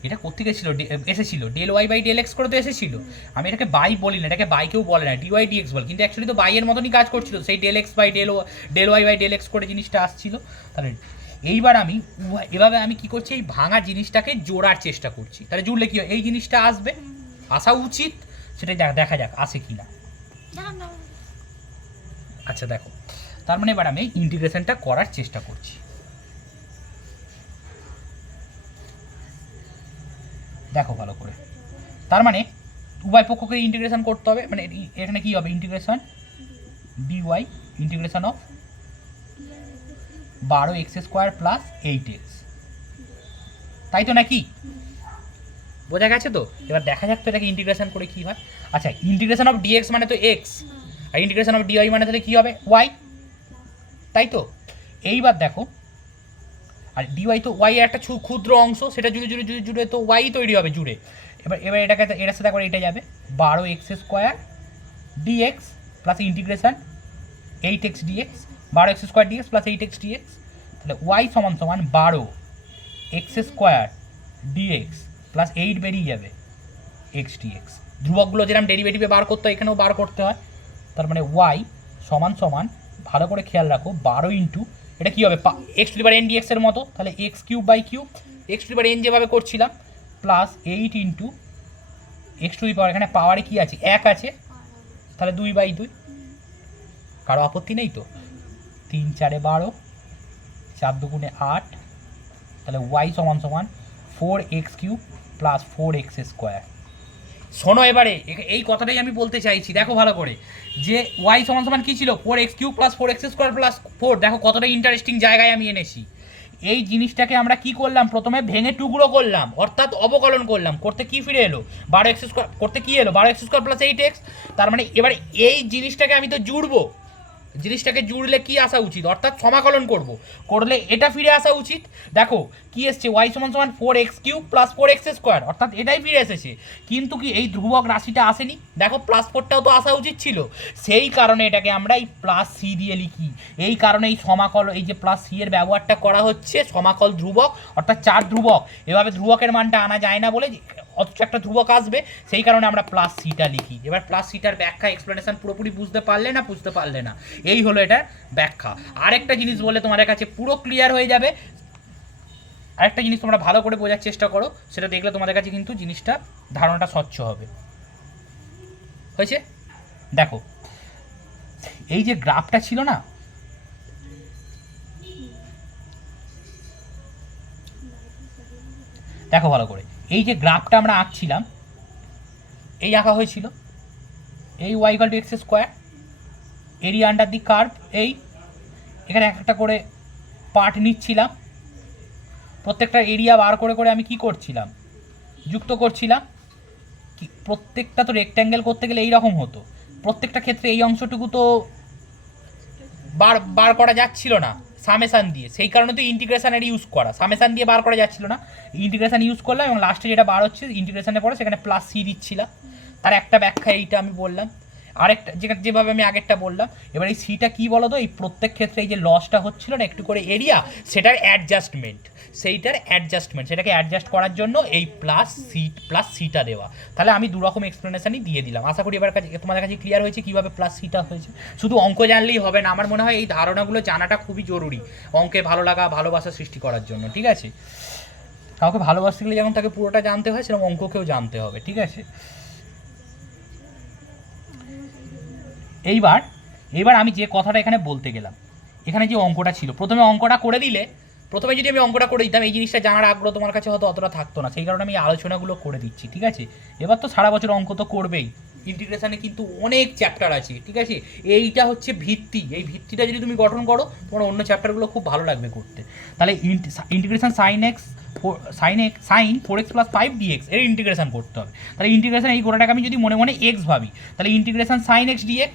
এটা করতে গেছিল এসেছিল del y by del x করে তো এসেছিল। আমি এটাকে বাই বলি না, এটাকে বাই কেউ বলে না, ডিওয়াই ডিএক্স বল, কিন্তু অ্যাকচুয়ালি তো বাইয়ের মতনই কাজ করছিল, সেই del x by del y by del x করে জিনিসটা আসছিল। তাহলে এইবার আমি এভাবে আমি কি করছি, এই ভাঙা জিনিসটাকে জোড়ার চেষ্টা করছি। তাহলে জুড়লে কি হয়? এই জিনিসটা আসবে, আসা উচিত, সেটাই দেখা যাক আসে কি না। আচ্ছা দেখো, তার মানে এবার আমি ইন্টিগ্রেশনটা করার চেষ্টা করছি। দেখো ভালো করে, তার মানে উভয় পক্ষকে ইন্টিগ্রেশন করতে হবে, মানে এখানে কি হবে? Integration dy integration of 12x² plus 8x, তাই তো নাকি? বোঝা গেছে তো? এবার দেখা যাক তো এটাকে ইন্টিগ্রেশন করে কি হয়। আচ্ছা ইন্টিগ্রেশন অফ dx মানে তো x, আর ইন্টিগ্রেশন অফ dy মানে তাহলে কি হবে? y, তাই তো? এইবার দেখো, আর ডিওয়াই তো ওয়াই এর একটা ক্ষুদ্র অংশ, সেটা জুড়ে জুড়ে জুড়ে জুড়ে তো ওয়াই তৈরি হবে জুড়ে। এবার এটাকে এটার সাথে করে এটা যাবে 12x² dx plus integration 8x dx, 12x² dx plus 8x dx, তাহলে ওয়াই সমান সমান 12x² dx প্লাস 8 বেরিয়ে যাবে x dx। ধ্রুবকগুলো যেরকম ডেরিভেটিভে বার করতে হয় এখানেও বার করতে হয়। তার মানে ওয়াই সমান সমান, ভালো করে খেয়াল রাখো, 12 ইন্টু এটা কী হবে? x⁴n dx এর মতো, তাহলে x³ বাই কিউব, x⁴n যেভাবে করছিলাম, প্লাস 8 ইন্টু x⁴, এখানে পাওয়ারে কী আছে? 1 আছে, তাহলে 2/2। কারো আপত্তি নেই তো? 3 4 12, 4 2 8, তাহলে y সমান সমান 4x³ প্লাস 4x²। শোনো এবারে, এই কথাটাই আমি বলতে চাইছি, দেখো ভালো করে, যে y সমান সমান কী ছিল? 4x³ plus 4x² plus 4। দেখো কতটা ইন্টারেস্টিং জায়গায় আমি এনেছি। এই জিনিসটাকে আমরা কি করলাম? প্রথমে ভেঙে টুকরো করলাম, অর্থাৎ অবকলন করলাম। করতে কি ফিরে এলো? 12x² করতে কি এলো? 12x² plus 8x। তার মানে এবার এই জিনিসটাকে আমি তো জুড়বো, জিনিসটাকে জুড়লে কি আসা উচিত? অর্থাৎ সমাকলন করলে এটা ফিরে আসা উচিত। দেখো কি এসছে? y সমান সমান 4x³ প্লাস 4x², অর্থাৎ এটাই ফিরে এসেছে। কিন্তু কি এই ধ্রুবক রাশিটা আসেনি? দেখো প্লাস 4টাও তো আসা উচিত ছিল। সেই কারণে এটাকে আমরা এই প্লাস সি দিয়ে লিখি। এই কারণে এই সমাকল, এই যে প্লাস সি এর ব্যবহারটা করা হচ্ছে, সমাকল ধ্রুবক অর্থাৎ 4 ধ্রুবক, এভাবে ধ্রুবকের মানটা আনা যায় না বলে অথচ একটা ধ্রুবক আসবে, সেই কারণে আমরা প্লাস সিটা লিখি। এবার প্লাস সিটার ব্যাখ্যা এক্সপ্লেনেশন পুরোপুরি বুঝতে পারলে না? বুঝতে পারলে না, এই হলো এটার ব্যাখ্যা। আরেকটা জিনিস বলে তোমাদের কাছে পুরো ক্লিয়ার হয়ে যাবে। আরেকটা জিনিস তোমরা ভালো করে বোঝার চেষ্টা করো, সেটা দেখলে তোমাদের কাছে কিন্তু জিনিসটা ধারণাটা স্বচ্ছ হবে। হয়েছে? দেখো এই যে গ্রাফটা ছিল না, দেখো ভালো করে, এই যে গ্রাফটা আমরা আঁকছিলাম, এই আঁকা হয়েছিল, এই y = x², area under the curve, এই এখানে একটা করে পার্ট নিচ্ছিলাম, প্রত্যেকটা এরিয়া বার করে করে আমি কি করছিলাম? যুক্ত করছিলাম। কি প্রত্যেকটা তো রেক্ট্যাঙ্গেল করতে গেলে এই রকম হতো, প্রত্যেকটা ক্ষেত্রে এই অংশটুকু তো বার করা যাচ্ছিল না সামেশান দিয়ে, সেই কারণে তো ইন্টিগ্রেশনের ইউজ করা, সামেশান দিয়ে বার করা যাচ্ছিল না, ইন্টিগ্রেশন ইউজ করলাম এবং লাস্টে যেটা বার হচ্ছে ইন্টিগ্রেশনের পরে সেখানে প্লাস সি দিচ্ছিলাম। তার একটা ব্যাখ্যা এইটা আমি বললাম। আরেকটা যেভাবে আমি আগেরটা বললাম, এবার এই সিটা কী বলো তো? এই প্রত্যেক ক্ষেত্রে এই যে লসটা হচ্ছিল না একটু করে এরিয়া, সেটার অ্যাডজাস্টমেন্ট, সেটাকে অ্যাডজাস্ট করার জন্য এই প্লাস সিটা দেওয়া। তাহলে আমি দুরকম এক্সপ্লেনেশনই দিয়ে দিলাম। আশা করি এবার তোমাদের কাছে ক্লিয়ার হয়েছে কীভাবে প্লাস সিটা হয়েছে। শুধু অঙ্ক জানলেই হবে না, আমার মনে হয় এই ধারণাগুলো জানাটা খুবই জরুরি অঙ্কে ভালোবাসা সৃষ্টি করার জন্য। ঠিক আছে? কাউকে ভালোবাসতে গেলে যেমন তাকে পুরোটা জানতে হয়, সেরকম অঙ্ককেও জানতে হবে। ঠিক আছে? এইবার আমি যে কথাটা এখানে বলতে গেলাম, এখানে যে অঙ্কটা ছিল, প্রথমে যদি আমি অঙ্কটা করে দিতাম, এই জিনিসটা জানার আগ্রহ তোমার কাছে হয়তো অতটা থাকতো না, সেই কারণে আমি আলোচনাগুলো করে দিচ্ছি। ঠিক আছে? এবার তো সারা বছর অঙ্ক তো করবেই, ইন্টিগ্রেশনে কিন্তু অনেক চ্যাপ্টার আছে। ঠিক আছে? এইটা হচ্ছে ভিত্তি, এই ভিত্তিটা যদি তুমি গঠন করো, তোমার অন্য চ্যাপ্টারগুলো খুব ভালো লাগবে করতে। তাহলে integration sine 4x plus 5 dx এর ইন্টিগ্রেশন করতে হবে। তাহলে ইন্টিগ্রেশন এই গোটাটাকে আমি যদি মনে মনে এক্স ভাবি, তাহলে integration sine x dx,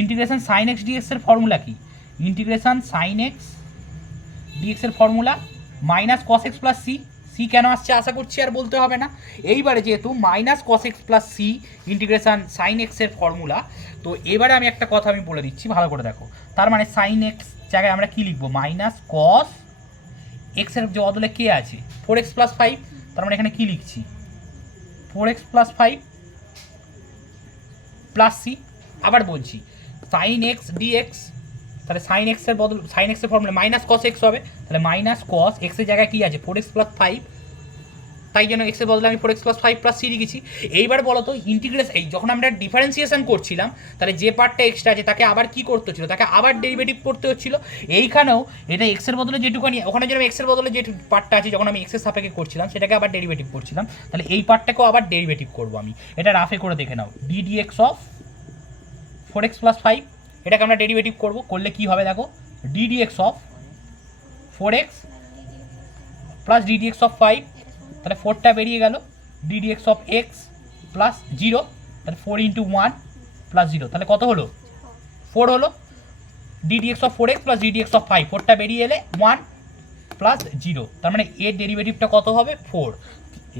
integration sine x dx এর ফর্মুলা কি? ইন্টিগ্রেশন সাইন এক্স ডিএক্স এর formula minus cos x plus c. C কেন আসছে আশা করছি আর বলতে হবে না। এইবারে যেহেতু minus cos x plus c integration sine x এর ফর্মুলা, তো এবারে আমি একটা কথা আমি বলে দিচ্ছি, ভালো করে দেখো। তার মানে সাইন এক্স জায়গায় আমরা কি লিখবো? মাইনাস কস এক্সের যে বদলে কে আছে 4x প্লাস 5, তার মানে এখানে কি লিখছি? 4x plus 5 plus c. আবার বলছি সাইন এক্স ডিএক্স, তাহলে সাইন এক্সের বদল সাইন এক্সের ফর্মুলা মাইনাস কস এক্স হবে, তাহলে মাইনাস কস এক্সের জায়গায় কী আছে? 4x প্লাস 5, তাই জন্য এক্সের বদলে আমি 4x প্লাস 5 প্লাস সি লিখেছি। এইবার বলো তো ইন্টিগ্রেশন, এই যখন আমরা ডিফারেন্সিয়েশন করছিলাম তাহলে যে পার্টটা এক্সট্রা আছে তাকে আবার কি করতে হচ্ছিল? তাকে আবার ডেরিভেটিভ করতে হচ্ছিল। এইখানেও এটা এক্সের বদলে যেটুকুনি, ওখানে যেন এক্সের বদলে যে পার্টটা আছে যখন আমি এক্সের সাপেক্ষে করছিলাম সেটাকে আবার ডেরিভেটিভ করছিলাম, তাহলে এই পার্টটাকেও আবার ডেরিভেটিভ করবো আমি। এটা রাফে করে দেখে নাও, d dx of 4x plus 5, এটাকে আমরা ডেরিভেটিভ করবো, করলে কি হবে দেখো, d dx of 4x plus d dx of 5, তাহলে 4টা বেরিয়ে গেল, d dx of x plus 0, তাহলে 4 ইন্টু 1 প্লাস 0, তাহলে কত হলো? 4 হলো। D dx of 4x plus d dx of 5, 4টা বেরিয়ে এলে 1 প্লাস 0, তার মানে এর ডেরিভেটিভটা কত হবে? 4।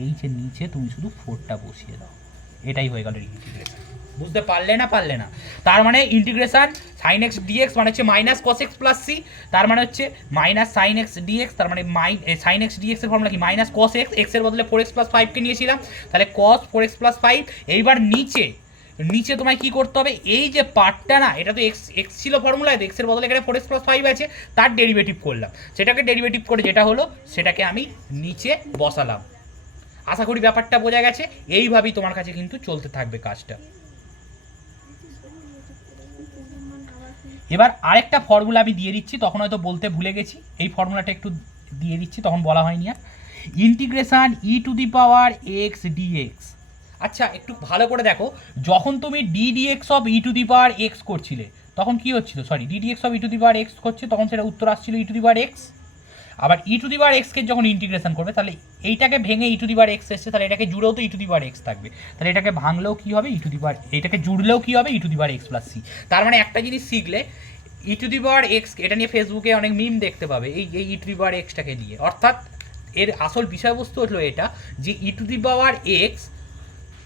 এই যে নিচে তুমি শুধু 4টা বসিয়ে দাও, এটাই হয়ে গেল ইন্টিগ্রেশন। বুঝতে পারলে না? পারলে না। তার মানে ইন্টিগ্রেশন সাইন এক্স ডিএক্স মানে হচ্ছে minus cos x plus c, তার মানে হচ্ছে মাইনাস সাইন এক্স ডিএক্স, তার মানে সাইন এক্স ডিএক্স এর ফর্মুলা কি? মাইনাস কস এক্স, এক্সের বদলে 4x প্লাস 5কে নিয়েছিলাম, তাহলে কস 4x প্লাস 5। এইবার নিচে তোমায় কি করতে হবে? এই যে পার্টটা না, এটা তো এক্স ছিল ফর্মুলায়, এক্সের বদলে এখানে 4x প্লাস 5 আছে, তার ডেরিভেটিভ করলাম। সেটাকে ডেরিভেটিভ করে যেটা হলো সেটাকে আমি নিচে বসালাম। আশা করি ব্যাপারটা বোঝা গেছে। এইভাবেই তোমার কাছে কিন্তু চলতে থাকবে কাজটা। এবার আরেকটা ফর্মুলা আমি দিয়ে দিচ্ছি, তখন হয়তো বলতে ভুলে গেছি, এই ফর্মুলাটা একটু দিয়ে দিচ্ছি, তখন বলা হয়নি আর। Integration e to the power x d x. আচ্ছা একটু ভালো করে দেখো, যখন তুমি d dx of e to the power x করছিলে তখন কি হচ্ছিল? Sorry, d dx of e to the power x করছে তখন সেটা উত্তর আসছিল ই টু দি পাওয়ার এক্স। আবার ই টু দি পাওয়ার এক্সকে যখন ইন্টিগ্রেশন করবে তাহলে এইটাকে ভেঙে ই টু দি পাওয়ার এক্স এসছে, তাহলে এটাকে জুড়েও তো ই টু দি পাওয়ার এক্স থাকবে, তাহলে এটাকে ভাঙলেও কী হবে? ই টু দি পাওয়ার, এটাকে জুড়লেও কী হবে? E to the power x plus c. তার মানে একটা জিনিস শিখলে, ই টু দি পাওয়ার এক্স, এটা নিয়ে ফেসবুকে অনেক মিম দেখতে পাবে এই ই টু দি পাওয়ার এক্সটাকে নিয়ে, অর্থাৎ এর আসল বিষয়বস্তু হলো এটা যে ই টু দি পাওয়ার এক্স,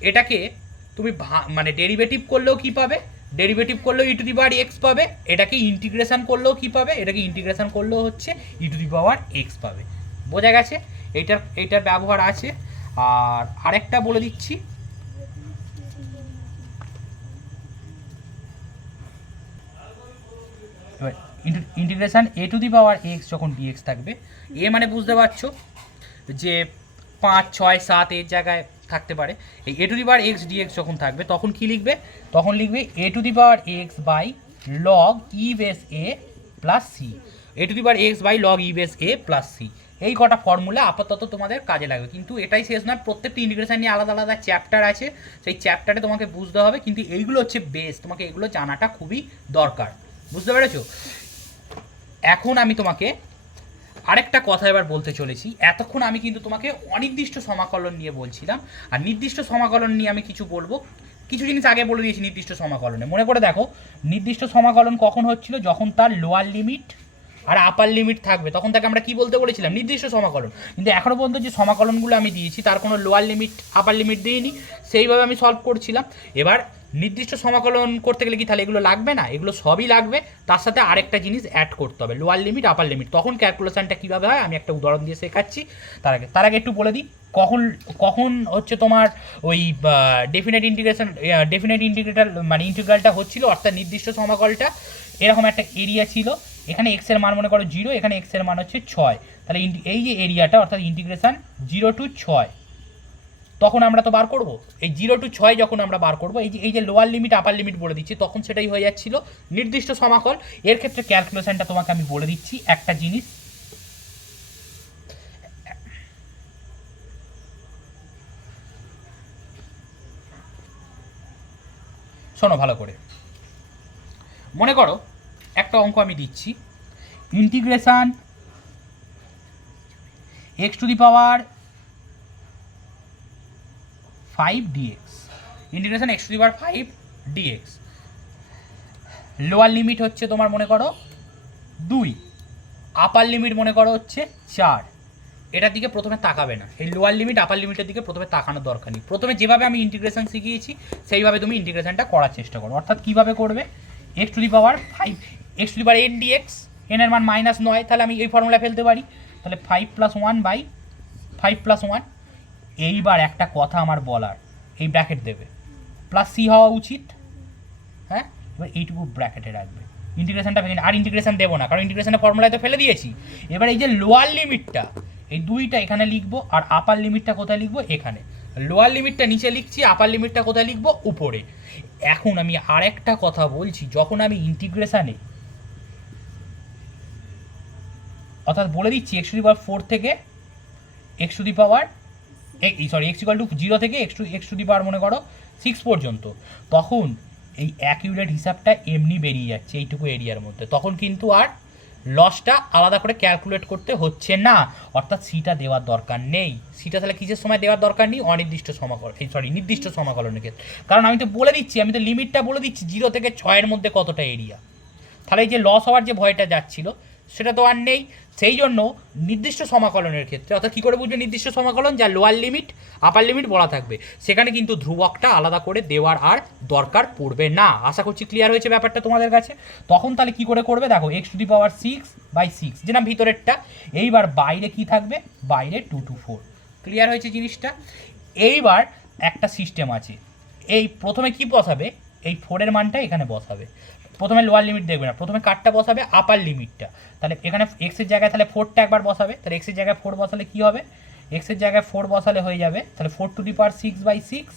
এটাকে তুমি মানে ডেরিভেটিভ করলেও কি পাবে? ডেরিভেটিভ করলেও ই টু দি পাওয়ার এক্স পাবে, এটাকে ইন্টিগ্রেশন করলেও কি পাবে? এটাকে ইন্টিগ্রেশন করলেও হচ্ছে ই টু দি পাওয়ার এক্স পাবে। বোঝা গেছে? এইটার ব্যবহার আছে। আর আরেকটা বলে দিচ্ছি, এবার integration A to the power x যখন ডিএক্স থাকবে, এ মানে বুঝতে পারছো যে 5, 6, 7 এর জায়গায় থাকতে পারে। এই a to the power x d x যখন থাকবে তখন কি লিখবে? তখন লিখবে a to the power x by log e base a plus c. A to the power x by log e base a plus c. এই কটা ফর্মুলা আপাতত তোমাদের কাজে লাগবে, কিন্তু এটাই শেষ নয়, প্রত্যেকটি ইন্টিগ্রেশন নিয়ে আলাদা আলাদা চ্যাপ্টার আছে, সেই চ্যাপ্টারে তোমাকে বুঝতে হবে, কিন্তু এইগুলো হচ্ছে বেস, তোমাকে এগুলো জানাটা খুবই দরকার। বুঝতে পেরেছো? এখন আমি তোমাকে আরেকটা কথা এবার বলতে চলেছি। এতক্ষণ আমি কিন্তু তোমাকে অনির্দিষ্ট সমাকলন নিয়ে বলছিলাম, আর নির্দিষ্ট সমাকলন নিয়ে আমি কিছু বলবো। কিছু জিনিস আগে বলে দিয়েছি নির্দিষ্ট সমাকলনে, মনে করে দেখো। নির্দিষ্ট সমাকলন কখন হচ্ছিল? যখন তার লোয়ার লিমিট আর আপার লিমিট থাকবে, তখন তাকে আমরা কি বলতে বলেছিলাম? নির্দিষ্ট সমাকলন। কিন্তু এখনও পর্যন্ত যে সমাকলনগুলো আমি দিয়েছি তার কোনো লোয়ার লিমিট আপার লিমিট দিইনি, সেইভাবে আমি সলভ করছিলাম। এবার নির্দিষ্ট সমাকলন করতে গেলে কি তাহলে এগুলো লাগবে না? এগুলো সবই লাগবে, তার সাথে আরেকটা জিনিস অ্যাড করতে হবে, লোয়ার লিমিট আপার লিমিট। তখন ক্যালকুলেশনটা কীভাবে হয় আমি একটা উদাহরণ দিয়ে শেখাচ্ছি। তার আগে একটু বলে দিই কখন হচ্ছে তোমার ওই ডেফিনেট ইন্টিগ্রেটাল মানে ইন্টিগ্রালটা হচ্ছিল, অর্থাৎ নির্দিষ্ট সমাকলটা এরকম একটা এরিয়া ছিল, এখানে এক্সের মান মনে করো 0, এখানে এক্সের মান হচ্ছে 6, তাহলে এই যে এরিয়াটা অর্থাৎ ইন্টিগ্রেশন 0 to 6, তখন আমরা তো বার করব এই 0 to 6 যখন আমরা বার করব, এই যে লোয়ার লিমিট আপার লিমিট বলে দিচ্ছি, তখন সেটাই হয়ে যাচ্ছিল নির্দিষ্ট সমাকল। এর ক্ষেত্রে ক্যালকুলেশনটা তোমাকে আমি বলে দিচ্ছি একটা জিনিস। শোনো ভালো করে, মনে করো একটা অঙ্ক আমি দিচ্ছি, integration x to the power 5 dx, integration x to the power 5 dx। Lower limit হচ্ছে তোমার মনে করো 2, আপার লিমিট মনে করো হচ্ছে 4। এটার দিকে প্রথমে তাকাবে না, এই লোয়ার লিমিট আপার লিমিটের দিকে প্রথমে তাকানোর দরকার নেই। প্রথমে যেভাবে আমি ইন্টিগ্রেশন শিখিয়েছি সেইভাবে তুমি ইন্টিগ্রেশনটা করার চেষ্টা করো। অর্থাৎ কীভাবে করবে, x⁵ 5 x⁴n dx, n এর মান -9, তাহলে আমি এই ফর্মুলা ফেলতে পারি, তাহলে 5 + 1/5 + 1। এইবার একটা কথা আমার বলার, এই ব্র্যাকেট দেবে, প্লাস c হওয়া উচিত, হ্যাঁ। এবার এইটুকু ব্র্যাকেটে রাখবে, ইন্টিগ্রেশনটা ভেঙে, আর ইন্টিগ্রেশন দেবো না, কারণ ইন্টিগ্রেশনের ফর্মুলায় তো ফেলে দিয়েছি। এবার এই যে লোয়ার লিমিটটা, এই 2টা এখানে লিখবো, আর আপার লিমিটটা কোথায় লিখবো, এখানে। লোয়ার লিমিটটা নিচে লিখছি, আপার লিমিটটা কোথায় লিখবো, উপরে। এখন আমি আরেকটা কথা বলছি, যখন আমি ইন্টিগ্রেশানে, অর্থাৎ বলে দিচ্ছি x⁴ থেকে x⁴, x = 0 থেকে x মনে করো 6 পর্যন্ত, তখন এই অ্যাকিউরেট হিসাবটা এমনি বেরিয়ে যাচ্ছে এইটুকু এরিয়ার মধ্যে। তখন কিন্তু আর লসটা আলাদা করে ক্যালকুলেট করতে হচ্ছে না, অর্থাৎ সিটা দেওয়ার দরকার নেই। সিটা তাহলে কিসের সময় দেওয়ার দরকার নেই, অনির্দিষ্ট সমাকলন, নির্দিষ্ট সমাকলনের ক্ষেত্রে। কারণ আমি তো বলে দিচ্ছি, আমি তো লিমিটটা বলে দিচ্ছি 0 থেকে 6 মধ্যে কতটা এরিয়া। তাহলে এই যে লস হওয়ার যে ভয়টা যাচ্ছিল সেটা তো আর নেই। সেই জন্য নির্দিষ্ট সমাকলনের ক্ষেত্রে, অর্থাৎ কী করে বুঝবে নির্দিষ্ট সমাকলন, যা লোয়ার লিমিট আপার লিমিট বলা থাকবে, সেখানে কিন্তু ধ্রুবকটা আলাদা করে দেওয়ার আর দরকার পড়বে না। আশা করছি ক্লিয়ার হয়েছে ব্যাপারটা তোমাদের কাছে। তখন তাহলে কী করে করবে, দেখো x⁴ যেরকম ভিতরেরটা, এইবার বাইরে কি থাকবে, বাইরে 2 to 4। ক্লিয়ার হয়েছে জিনিসটা। এইবার একটা সিস্টেম আছে, এই প্রথমে কি বসাবে, এই 4 মানটা এখানে বসাবে। প্রথমে লোয়ার লিমিট দেখবে না, প্রথমে কাটটা বসাবে আপার লিমিটটা। তাহলে এখানে এক্সের জায়গায় তাহলে 4টা একবার বসাবে, তাহলে এক্সের জায়গায় 4 বসালে কী হবে, এক্সের জায়গায় 4 বসালে হয়ে যাবে তাহলে 4⁶/6,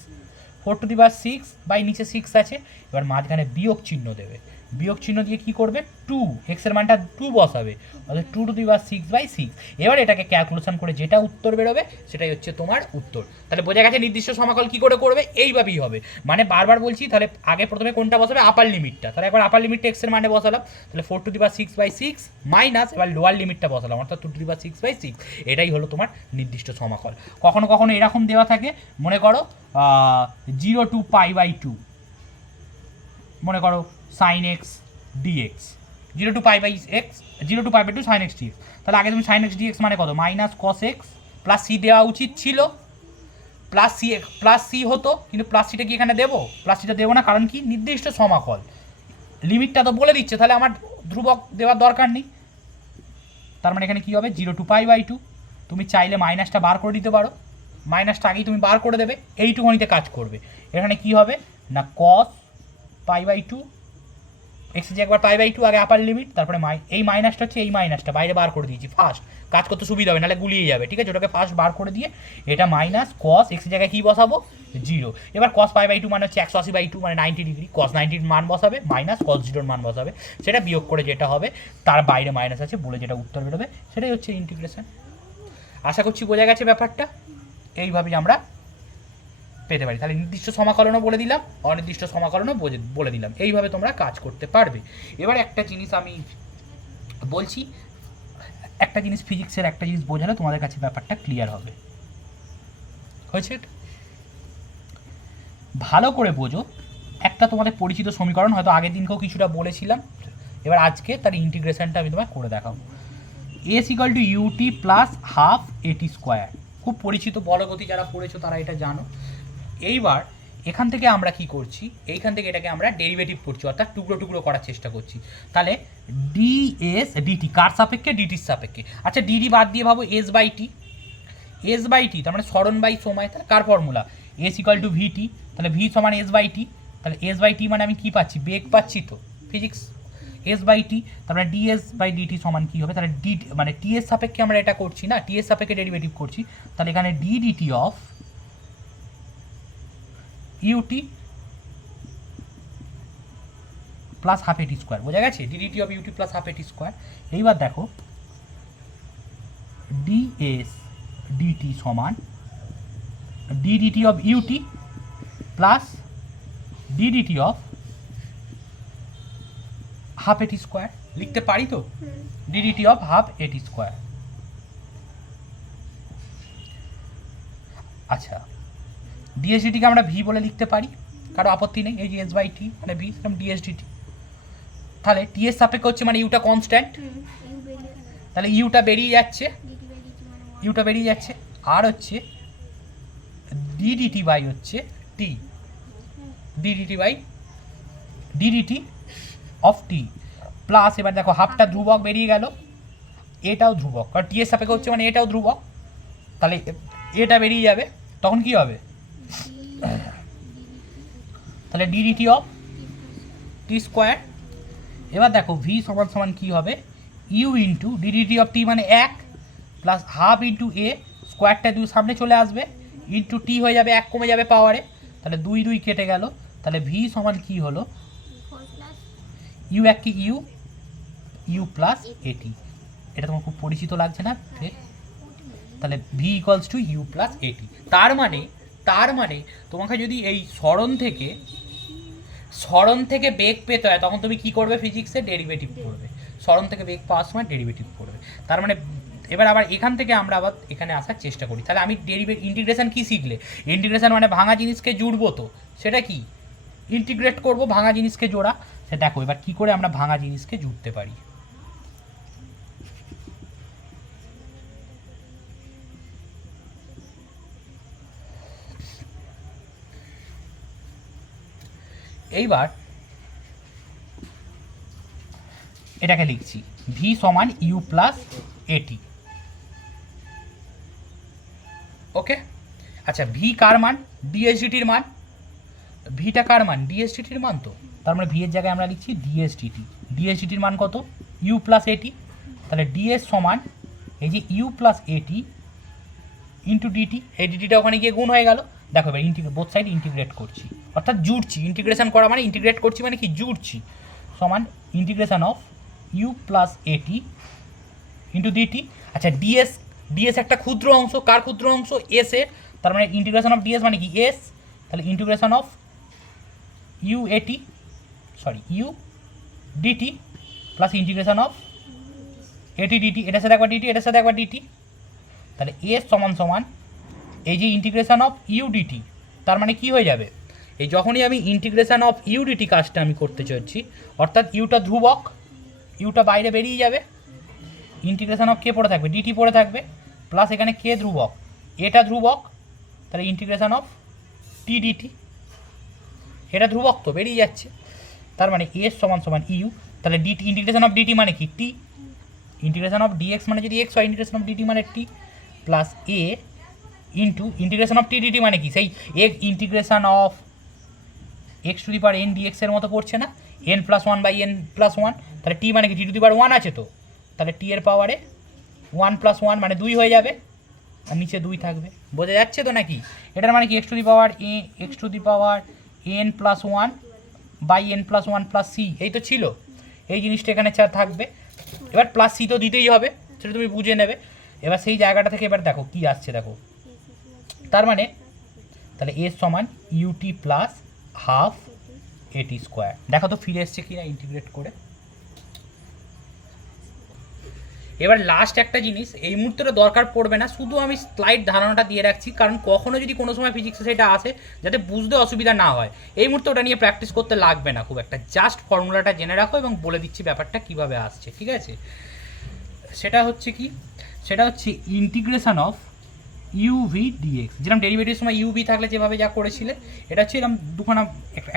4⁶ নিচে 6 আছে। এবার মাঝখানে বিয়োগ চিহ্ন দেবে, বিয়োগ চিহ্ন দিয়ে কী করবে, 2, এক্সের মানটা 2 বসাবে, অর্থাৎ 2⁶/6/6। এবার এটাকে ক্যালকুলেশন করে যেটা উত্তর বেরোবে সেটাই হচ্ছে তোমার উত্তর। তাহলে বোঝা গেছে নির্দিষ্ট সমাকল কী করে করবে, এইভাবেই হবে। মানে বারবার বলছি, তাহলে আগে প্রথমে কোনটা বসাবে, আপার লিমিটটা। তাহলে একবার আপার লিমিটটা এক্সের মানে বসালাম, তাহলে 4⁶/6 মাইনাস, এবার লোয়ার লিমিটটা বসালাম, অর্থাৎ 2⁶/6। এটাই হলো তোমার নির্দিষ্ট সমাকল। কখনো কখনো এরকম দেওয়া থাকে, মনে করো 0 to π/2, মনে করো sin x dx, 0 to π/x, 0 to π/2 sin x dx। তাহলে আগে তুমি sin x dx মানে কত, -cos x প্লাস c দেওয়া উচিত ছিল, প্লাস সি হতো, কিন্তু প্লাস সিটা কি এখানে দেবো, প্লাস সিটা দেবো না, কারণ কি নির্দিষ্ট সমাকল, লিমিটটা তো বলে দিচ্ছে, তাহলে আমার ধ্রুবক দেওয়ার দরকার নেই। তার মানে এখানে কী হবে, 0 to π/2। তুমি চাইলে মাইনাসটা বার করে দিতে পারো, মাইনাসটা আগেই তুমি বার করে দেবে, এইটুকুনিতে কাজ করবে। এখানে কি হবে না, cos π/2, এক্স যে একবার π/2 আগে আপার লিমিট, তারপরে এই মাইনাসটা হচ্ছে, এই মাইনাসটা বাইরে বার করে দিয়েছি ফার্স্ট, কাজ করতে সুবিধা হবে, নাহলে গুলিয়ে যাবে, ঠিক আছে। ওটাকে ফার্স্ট বার করে দিয়ে এটা মাইনাস cos এক্স জায়গায় কী বসাবো, 0। এবার cos π/2 মানে হচ্ছে 180/2 মানে 90 ডিগ্রি, cos 90 মান বসাবে, মাইনাস cos 0 মান বসাবে, সেটা বিয়োগ করে যেটা হবে তার বাইরে মাইনাস আছে বলে যেটা উত্তর বেরোবে সেটাই হচ্ছে ইন্টিগ্রেশন। আশা করছি বোঝা গেছে ব্যাপারটা। এইভাবেই আমরা পেতে পারি। তাহলে নির্দিষ্ট সমাকলনও বলে দিলাম, অনির্দিষ্ট সমাকলনও বলে দিলাম, এইভাবে তোমরা কাজ করতে পারবে। এবার একটা জিনিস আমি বলছি, একটা জিনিস ফিজিক্সের একটা জিনিস বোঝালে তোমাদের কাছে ব্যাপারটা ক্লিয়ার হবে। হয়েছে, ভালো করে বোঝো। একটা তোমাদের পরিচিত সমীকরণ, হয়তো আগের দিনকেও কিছুটা বলেছিলাম, এবার আজকে তার ইন্টিগ্রেশনটা আমি তোমায় করে দেখাবো। s = ut + ½ at², খুব পরিচিত, বলগতি যারা পড়েছো তারা এটা জানো। এইবার এখান থেকে আমরা কি করছি, এইখান থেকে এটাকে আমরা ডেরিভেটিভ করছি, অর্থাৎ টুকরো টুকরো করার চেষ্টা করছি। তাহলে ds dt কার সাপেক্ষে, ডিটির সাপেক্ষে। আচ্ছা ডিডি বাদ দিয়ে ভাবো s/t, তার মানে সরণ বাই সময়, তাহলে কার ফর্মুলা, s = vt, তাহলে v = s/t, তাহলে s/t মানে আমি কি পাচ্ছি, বেগ পাচ্ছি, তো ফিজিক্স s/t, তারপরে ds/dt সমান কী হবে, তাহলে d মানে t এর সাপেক্ষে আমরা এটা করছি না, t এর সাপেক্ষে ডেরিভেটিভ করছি, তাহলে এখানে ddt of ut plus ½ at², বোঝা গেছে, ddt of ut plus ½ at²। এইবার দেখো ds dt সমান ddt of ut plus ddt of ½ at², লিখতে পারি তো, ddt অফ ½ at²। আচ্ছা dsdt কে আমরা v বলে লিখতে পারি, কারো আপত্তি নেই, এই যে s/t মানে v ds/dt, তাহলে টি এর সাপেক্ষে হচ্ছে মানে ইউটা কনস্ট্যান্ট, তাহলে ইউটা বেরিয়ে যাচ্ছে, ইউটা বেরিয়ে যাচ্ছে। আর হচ্ছে ডিডিটি বাই হচ্ছে t, d d t by d d t of t plus, এবার দেখো হাফটা ধ্রুবক বেরিয়ে গেল, এটাও ধ্রুবক, কারণ টি এর সাপেক্ষে হচ্ছে মানে এটাও ধ্রুবক, তাহলে এটা বেরিয়ে যাবে, তখন কি হবে, তাহলে ডিডিটি অফ টি স্কোয়ার। এবার দেখো ভি সমান সমান কী হবে, ইউ ইন্টু ডিডিটি অফ টি মানে 1 প্লাস হাফ ইন্টু এ, স্কোয়ারটা 2 সামনে চলে আসবে, ইন্টু টি হয়ে যাবে 1 কমে যাবে পাওয়ারে, তাহলে 2 2 কেটে গেল, তাহলে ভি সমান কী হলো, ইউ এক কি ইউ, ইউ প্লাস এটি। এটা তোমার খুব পরিচিত লাগছে না, তাহলে v equals to u plus at. তার মানে তোমাকে যদি এই সরণ থেকে বেগ পেতে হয় তখন তুমি কি করবে, ফিজিক্সে ডেরিভেটিভ করবে, সরণ থেকে বেগ পাওয়ার সময় ডেরিভেটিভ করবে। তার মানে এবার আবার এখান থেকে আমরা আবার এখানে আসার চেষ্টা করি, তাহলে আমি ইন্টিগ্রেশন কি শিখলে, ইন্টিগ্রেশন মানে ভাঙা জিনিসকে জুড়বো, তো সেটা কি ইন্টিগ্রেট করব, ভাঙা জিনিসকে জোড়া। সে দেখো এবার কি করে আমরা ভাঙা জিনিসকে জুড়তে পারি। এইবার এটাকে লিখছি ভি সমান ইউ প্লাস এটি, ওকে। আচ্ছা ভি কার মান, ডিএসডিটির মান, ভিটা কার মান, ডিএসডিটির মান, তো তার মানে ভি এর জায়গায় আমরা লিখছি ডিএসডিটি, ডিএসডিটির মান কত, ইউ প্লাস এটি, তাহলে ডিএস সমান এই যে ইউ প্লাস এটি ইন্টু ডিটি, এই ডিটিটা ওখানে গিয়ে গুণ হয়ে গেল। দেখো এবার বোথ সাইড ইন্টিগ্রেট করছি, অর্থাৎ জুড়ছি, ইন্টিগ্রেশন করা মানে ইন্টিগ্রেট করছি মানে কি জুড়ছি, সমান ইন্টিগ্রেশন অফ ইউ প্লাস এটি ইন্টু ডিটি। আচ্ছা ডিএস একটা ক্ষুদ্র অংশ, কার ক্ষুদ্র অংশ, এস এর, তার মানে ইন্টিগ্রেশন অফ ডিএস মানে কি এস, তাহলে integration of u at sorry u dt plus integration of at dt, এটার সাথে একবার ডিটি, এটার সাথে একবার ডিটি, তাহলে এস সমান সমান এই যে ইন্টিগ্রেশন অফ ইউডিটি, তার মানে কি হয়ে যাবে, এই যখনই আমি ইন্টিগ্রেশন অফ ইউডিটি কাজটা আমি করতে চাচ্ছি, অর্থাৎ ইউটা ধ্রুবক, ইউটা বাইরে বেরিয়ে যাবে, ইন্টিগ্রেশন অফ কে পড়ে থাকবে, ডিটি পড়ে থাকবে, প্লাস এখানে কে ধ্রুবক, এটা ধ্রুবক, তাহলে ইন্টিগ্রেশন অফ টি ডিটি, এটা ধ্রুবক তো বেরিয়ে যাচ্ছে, তার মানে এস সমান সমান ইউ, তাহলে ডিটি ইন্টিগ্রেশন অফ ডিটি মানে কি টি, ইন্টিগ্রেশন অফ ডিএক্স মানে যদি এক্স হয়, ইন্টিগ্রেশন অফ ডিটি মানে t, plus a into integration of t d t মানে কি সেই integration of x to the power n dx এর মতো পড়ছে না, n plus one by n plus one, তাহলে টি মানে কি টি টু দি পাওয়ার ওয়ান আছে, তো তাহলে টি এর পাওয়ারে ওয়ান প্লাস ওয়ান মানে 2 হয়ে যাবে, আর নিচে 2 থাকবে, বোঝা যাচ্ছে তো নাকি, এটার মানে কি x to the power n plus one by n plus one plus c, এই তো ছিল, এই জিনিসটা এখানে থাকবে, এবার প্লাস সি তো দিতেই হবে, সেটা তুমি বুঝে নেবে। এবার সেই জায়গাটা থেকে এবার দেখো কি আসছে, দেখো তার মানে তাহলে এর সমান ইউটি প্লাস হাফ এটি স্কোয়ার, দেখো তো ফিরে এসছে কিনা ইন্টিগ্রেট করে। এবার লাস্ট একটা জিনিস এই মুহূর্তে দরকার পড়বে না, শুধু আমি স্লাইড ধারণাটা দিয়ে রাখছি, কারণ কখনো যদি কোনো সময় ফিজিক্সে সেটা আসে যাতে বুঝতে অসুবিধা না হয়, এই মুহূর্তে ওটা নিয়ে প্র্যাকটিস করতে লাগবে না খুব একটা, জাস্ট ফর্মুলাটা জেনে রাখো এবং বলে দিচ্ছি ব্যাপারটা কীভাবে আসছে, ঠিক আছে। সেটা হচ্ছে কি, সেটা হচ্ছে ইন্টিগ্রেশন অফ ইউভি ডিএক্স, যেরকম ডেরিভেটিভের সময় ইউভি থাকলে যেভাবে যা করেছিলে, এটা হচ্ছে এরকম দুখানা,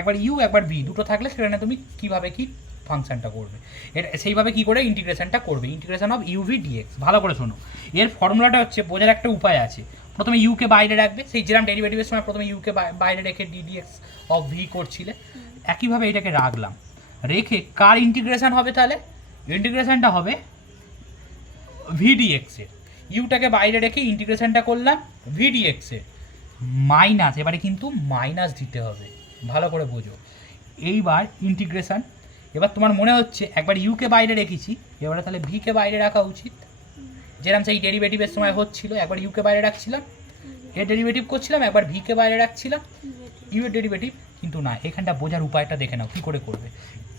একবার ইউ একবার ভি দুটো থাকলে সেখানে তুমি কীভাবে কি ফাংশনটা করবে, এটা সেইভাবে কী করে ইন্টিগ্রেশনটা করবে, ইন্টিগ্রেশন অফ ইউভি ডিএক্স। ভালো করে শোনো, এর ফর্মুলাটা হচ্ছে বোঝার একটা উপায় আছে, প্রথমে ইউকে বাইরে রাখবে, সেই যেরকম ডেরিভেটিভের সময় প্রথমে ইউকে বাইরে রেখে ডিডিএক্স অফ ভি করছিলে, একইভাবে এটাকে রাখলাম, রেখে কার ইন্টিগ্রেশন হবে, তাহলে ইন্টিগ্রেশনটা হবে ভিডিএক্সের, ইউটাকে বাইরে রেখে ইন্টিগ্রেশনটা করলাম ভিডিএক্সের, মাইনাস, এবারে কিন্তু মাইনাস দিতে হবে, ভালো করে বোঝো, এইবার ইন্টিগ্রেশন, এবার তোমার মনে হচ্ছে একবার ইউকে বাইরে রেখেছি, এবারে তাহলে ভিকে বাইরে রাখা উচিত, যেরকম সেই ডেরিভেটিভের সময় হচ্ছিল, একবার ইউকে বাইরে রাখছিলাম, এর ডেরিভেটিভ করছিলাম, একবার ভিকে বাইরে রাখছিলাম, ইউ এর ডেরিভেটিভ, কিন্তু না, এখানটা বোঝার উপায়টা দেখে নাও কী করে করবে,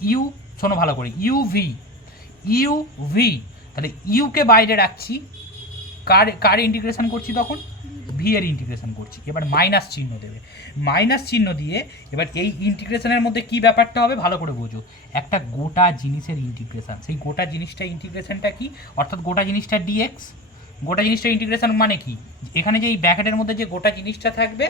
ইউ শোনো ভালো করে, ইউভি, তাহলে ইউকে বাইরে রাখছি, কার ইন্টিগ্রেশন করছি তখন, ভি এর ইন্টিগ্রেশন করছি, এবার মাইনাস চিহ্ন দেবে, মাইনাস চিহ্ন দিয়ে এবার এই ইন্টিগ্রেশনের মধ্যে কি ব্যাপারটা হবে ভালো করে বোঝো, একটা গোটা জিনিসের ইন্টিগ্রেশন, সেই গোটা জিনিসটা ইন্টিগ্রেশনটা কি, অর্থাৎ গোটা জিনিসটা ডিএক্স, গোটা জিনিসটা ইন্টিগ্রেশন মানে কি, এখানে যে এই ব্র্যাকেটের মধ্যে যে গোটা জিনিসটা থাকবে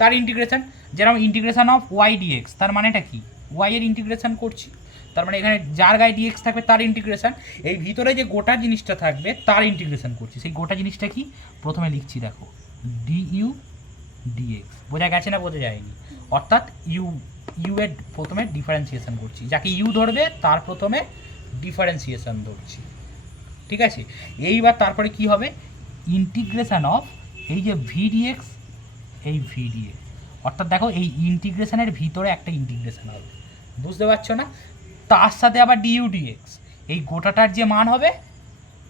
তার ইন্টিগ্রেশন, যেরকম ইন্টিগ্রেশন অফ ওয়াই ডিএক্স, তার মানেটা কি, ওয়াই এর ইন্টিগ্রেশন করছি, তার মানে এখানে যার গায়ে ডিএক্স থাকবে তার ইন্টিগ্রেশন, এই ভিতরে যে গোটা জিনিসটা থাকবে তার ইন্টিগ্রেশন করছি, সেই গোটা জিনিসটা কি প্রথমে লিখছি দেখো ডিইউ ডিএক্স, বোঝা গেছে না বোঝা যায়নি, অর্থাৎ ইউ এর প্রথমে ডিফারেন্সিয়েশন করছি, যাকে ইউ ধরবে তার প্রথমে ডিফারেন্সিয়েশন ধরছি, ঠিক আছে। এইবার তারপরে কি হবে, ইন্টিগ্রেশন অফ এই যে ভিডিএক্স, এই ভিডিএক্স, অর্থাৎ দেখো এই ইন্টিগ্রেশনের ভিতরে একটা ইন্টিগ্রেশন হবে, বুঝতে পারছো না, তার সাথে আবার ডিইউ ডিএক্স, এই গোটাটার যে মান হবে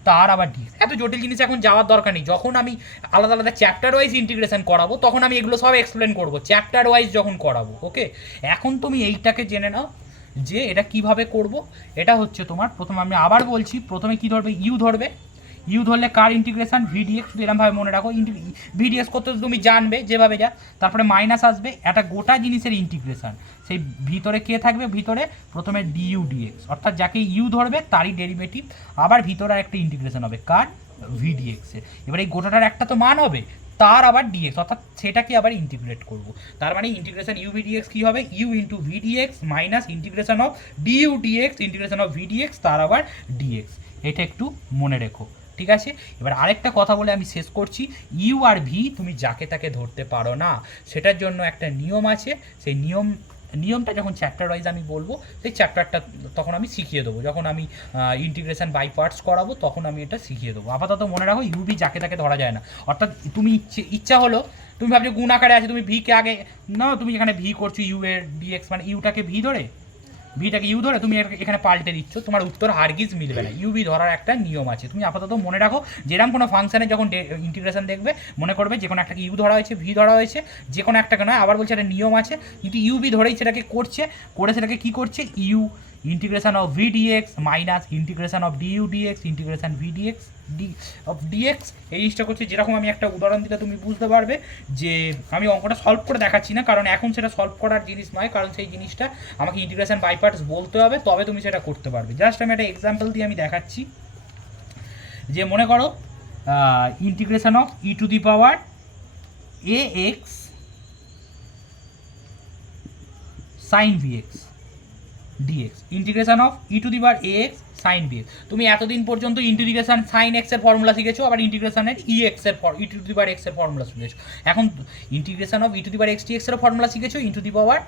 তার আবার ডিএক্স। এত জটিল জিনিস এখন যাওয়ার দরকার নেই, যখন আমি আলাদা আলাদা চ্যাপ্টার ওয়াইজ ইন্টিগ্রেশন করাবো তখন আমি এগুলো সব এক্সপ্লেন করবো চ্যাপ্টার ওয়াইজ যখন করাবো, ওকে। এখন তুমি এইটাকে জেনে নাও যে এটা কিভাবে করব। এটা হচ্ছে তোমার প্রথমে আমি আবার বলছি, প্রথমে কি ধরবে, ইউ ধরবে, ইউ ধরলে কার ইন্টিগ্রেশন ভিডিএক্স, শুধু এরকমভাবে মনে রাখো, ভিডিএক্স করতে তুমি জানবে যেভাবে যা, তারপরে মাইনাস আসবে একটা গোটা জিনিসের ইন্টিগ্রেশন, সেই ভিতরে কে থাকবে, ভিতরে প্রথমে ডিইউ ডিএক্স, অর্থাৎ যাকে ইউ ধরবে তারই ডেরিভেটিভ, আবার ভিতরে একটা ইন্টিগ্রেশন হবে কার, ভিডিএক্সের, এবার এই গোটাটার একটা তো মান হবে তার আবার ডিএক্স, অর্থাৎ সেটাকে আবার ইন্টিগ্রেট করব, তার মানে ইন্টিগ্রেশন ইউ ভিডিএক্স কী হবে, u into v dx minus integration of du dx integration of v dx তার আবার ডিএক্স, এটা একটু মনে রেখো, ঠিক আছে। এবার আরেকটা কথা বলে আমি শেষ করছি, ইউ আর ভি তুমি যাকে তাকে ধরতে পারো না, সেটার জন্য একটা নিয়ম আছে, সেই নিয়মটা যখন চ্যাপ্টার ওয়াইজ আমি বলবো সেই চ্যাপ্টারটা তখন আমি শিখিয়ে দেবো, যখন আমি ইন্টিগ্রেশন বাই পার্টস করাবো তখন আমি এটা শিখিয়ে দেবো। আপাতত মনে রাখো ইউভি যাকে তাকে ধরা যায় না, অর্থাৎ তুমি ইচ্ছা হলো তুমি ভাবছো গুণ আকারে আছে, তুমি ভিকে আগে না, তুমি এখানে ভি করছো ইউ এর ডিএক্স মানে ইউটাকে ভি ধরে, ভিটাকে ইউ ধরে তুমি এখানে পাল্টে দিচ্ছ, তোমার উত্তর হারগিজ মিলবে না, ইউভি ধরার একটা নিয়ম আছে, তুমি আপাতত মনে রাখো, যেরকম কোনো ফাংশানে যখন ইন্টিগ্রেশন দেখবে মনে করবে যে কোনো একটাকে ইউ ধরা হয়েছে, ভি ধরা হয়েছে, যে কোনো একটাকে নয়, আবার বলছে একটা নিয়ম আছে, কিন্তু ইউভি ধরেই সেটাকে করছে, করে সেটাকে কী করছে, u integration of v dx minus integration of du dx integration v dx of dx, এই জিনিসটা করছে। যেরকম আমি একটা উদাহরণ দিলে তুমি বুঝতে পারবে যে আমি অঙ্কটা সলভ করে দেখাচ্ছি না, কারণ এখন সেটা সলভ করার জিনিস নয়, কারণ সেই জিনিসটা আমাকে ইন্টিগ্রেশন বাই পার্টস বলতে হবে, তবে তুমি সেটা করতে পারবে। জাস্ট আমি একটা এক্সাম্পল দিয়ে আমি দেখাচ্ছি, যে মনে করো integration of e to the power a x sine v x d x, integration of e to the power a x sine b x, তুমি এতদিন পর্যন্ত ইন্টিগ্রেশন সাইন এক্স এর ফর্মুলা শিখেছো, আবার ইন্টিগ্রেশনের ই এক্স এর e to the power x এর ফর্মুলা শিখেছো, এখন integration of e to the power x d x এরও ফর্মুলা শিখেছো, ই টু দি পাওয়ার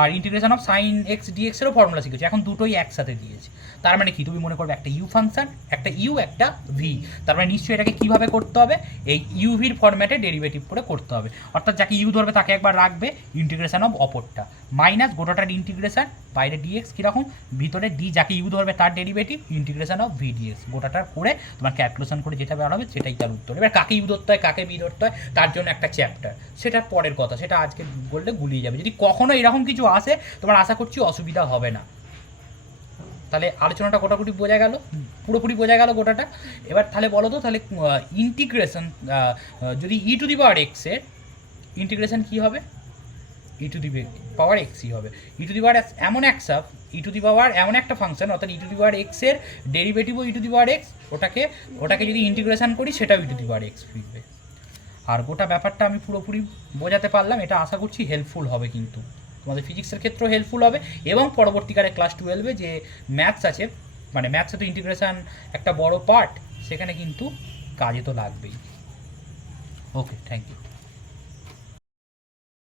আর integration of sine x d x এরও ফর্মুলা শিখেছো, এখন দুটোই একসাথে দিয়েছে, তার মানে কি তুমি মনে করবে একটা ইউ ফাংশন, একটা ইউ একটা ভি, তার মানে নিশ্চয়ই এটাকে কীভাবে করতে হবে, এই ইউভির ফর্ম্যাটে ডেরিভেটিভ করে করতে হবে, অর্থাৎ যাকে ইউ ধরবে তাকে একবার রাখবে, ইন্টিগ্রেশন অফ অপরটা মাইনাস গোটাটার ইন্টিগ্রেশন, বাইরে ডিএক্স কীরকম, ভিতরে ডি যাকে ইউ ধরবে তার ডেরিভেটিভ ইন্টিগ্রেশন অফ ভিডিএক্স, গোটাটার করে তোমার ক্যালকুলেশন করে যেটা বের হবে সেটাই তার উত্তর। এবার কাকে ইউ ধরতে হয় কাকে বি ধরতে হয় তার জন্য একটা চ্যাপ্টার, সেটা পরের কথা, সেটা আজকে বললে গুলিয়ে যাবে, যদি কখনো এরকম কিছু আসে তোমার আশা করছি অসুবিধা হবে না। তাহলে আলোচনাটা গোটাগুটি বোঝা গেল, পুরোপুরি বোঝা গেল গোটাটা। এবার তাহলে বলো তো, তাহলে ইন্টিগ্রেশন যদি ই টু দি পাওয়ার এক্স এর ইন্টিগ্রেশন কী হবে, ই টু দি পাওয়ার এক্সই হবে, ই টু দি পাওয়ার এমন এক সাব, ই টু দি পাওয়ার এমন একটা ফাংশন, অর্থাৎ ই টু দি পাওয়ার এক্স এর ডেরিভেটিভও ই টু দি পাওয়ার এক্স, ওটাকে যদি ইন্টিগ্রেশন করি সেটাও ই টু দি পাওয়ার এক্স ফিরবে। আর গোটা ব্যাপারটা আমি পুরোপুরি বোঝাতে পারলাম, এটা আশা করছি হেল্পফুল হবে, কিন্তু তোমাদের ফিজিক্সের ক্ষেত্রেও হেল্পফুল হবে, এবং পরবর্তীকালে ক্লাস 12-এ যে ম্যাথস আছে, মানে ম্যাথসে তো ইন্টিগ্রেশন একটা বড় পার্ট, সেখানে কিন্তু কাজে তো লাগবেই। ওকে, থ্যাংক ইউ।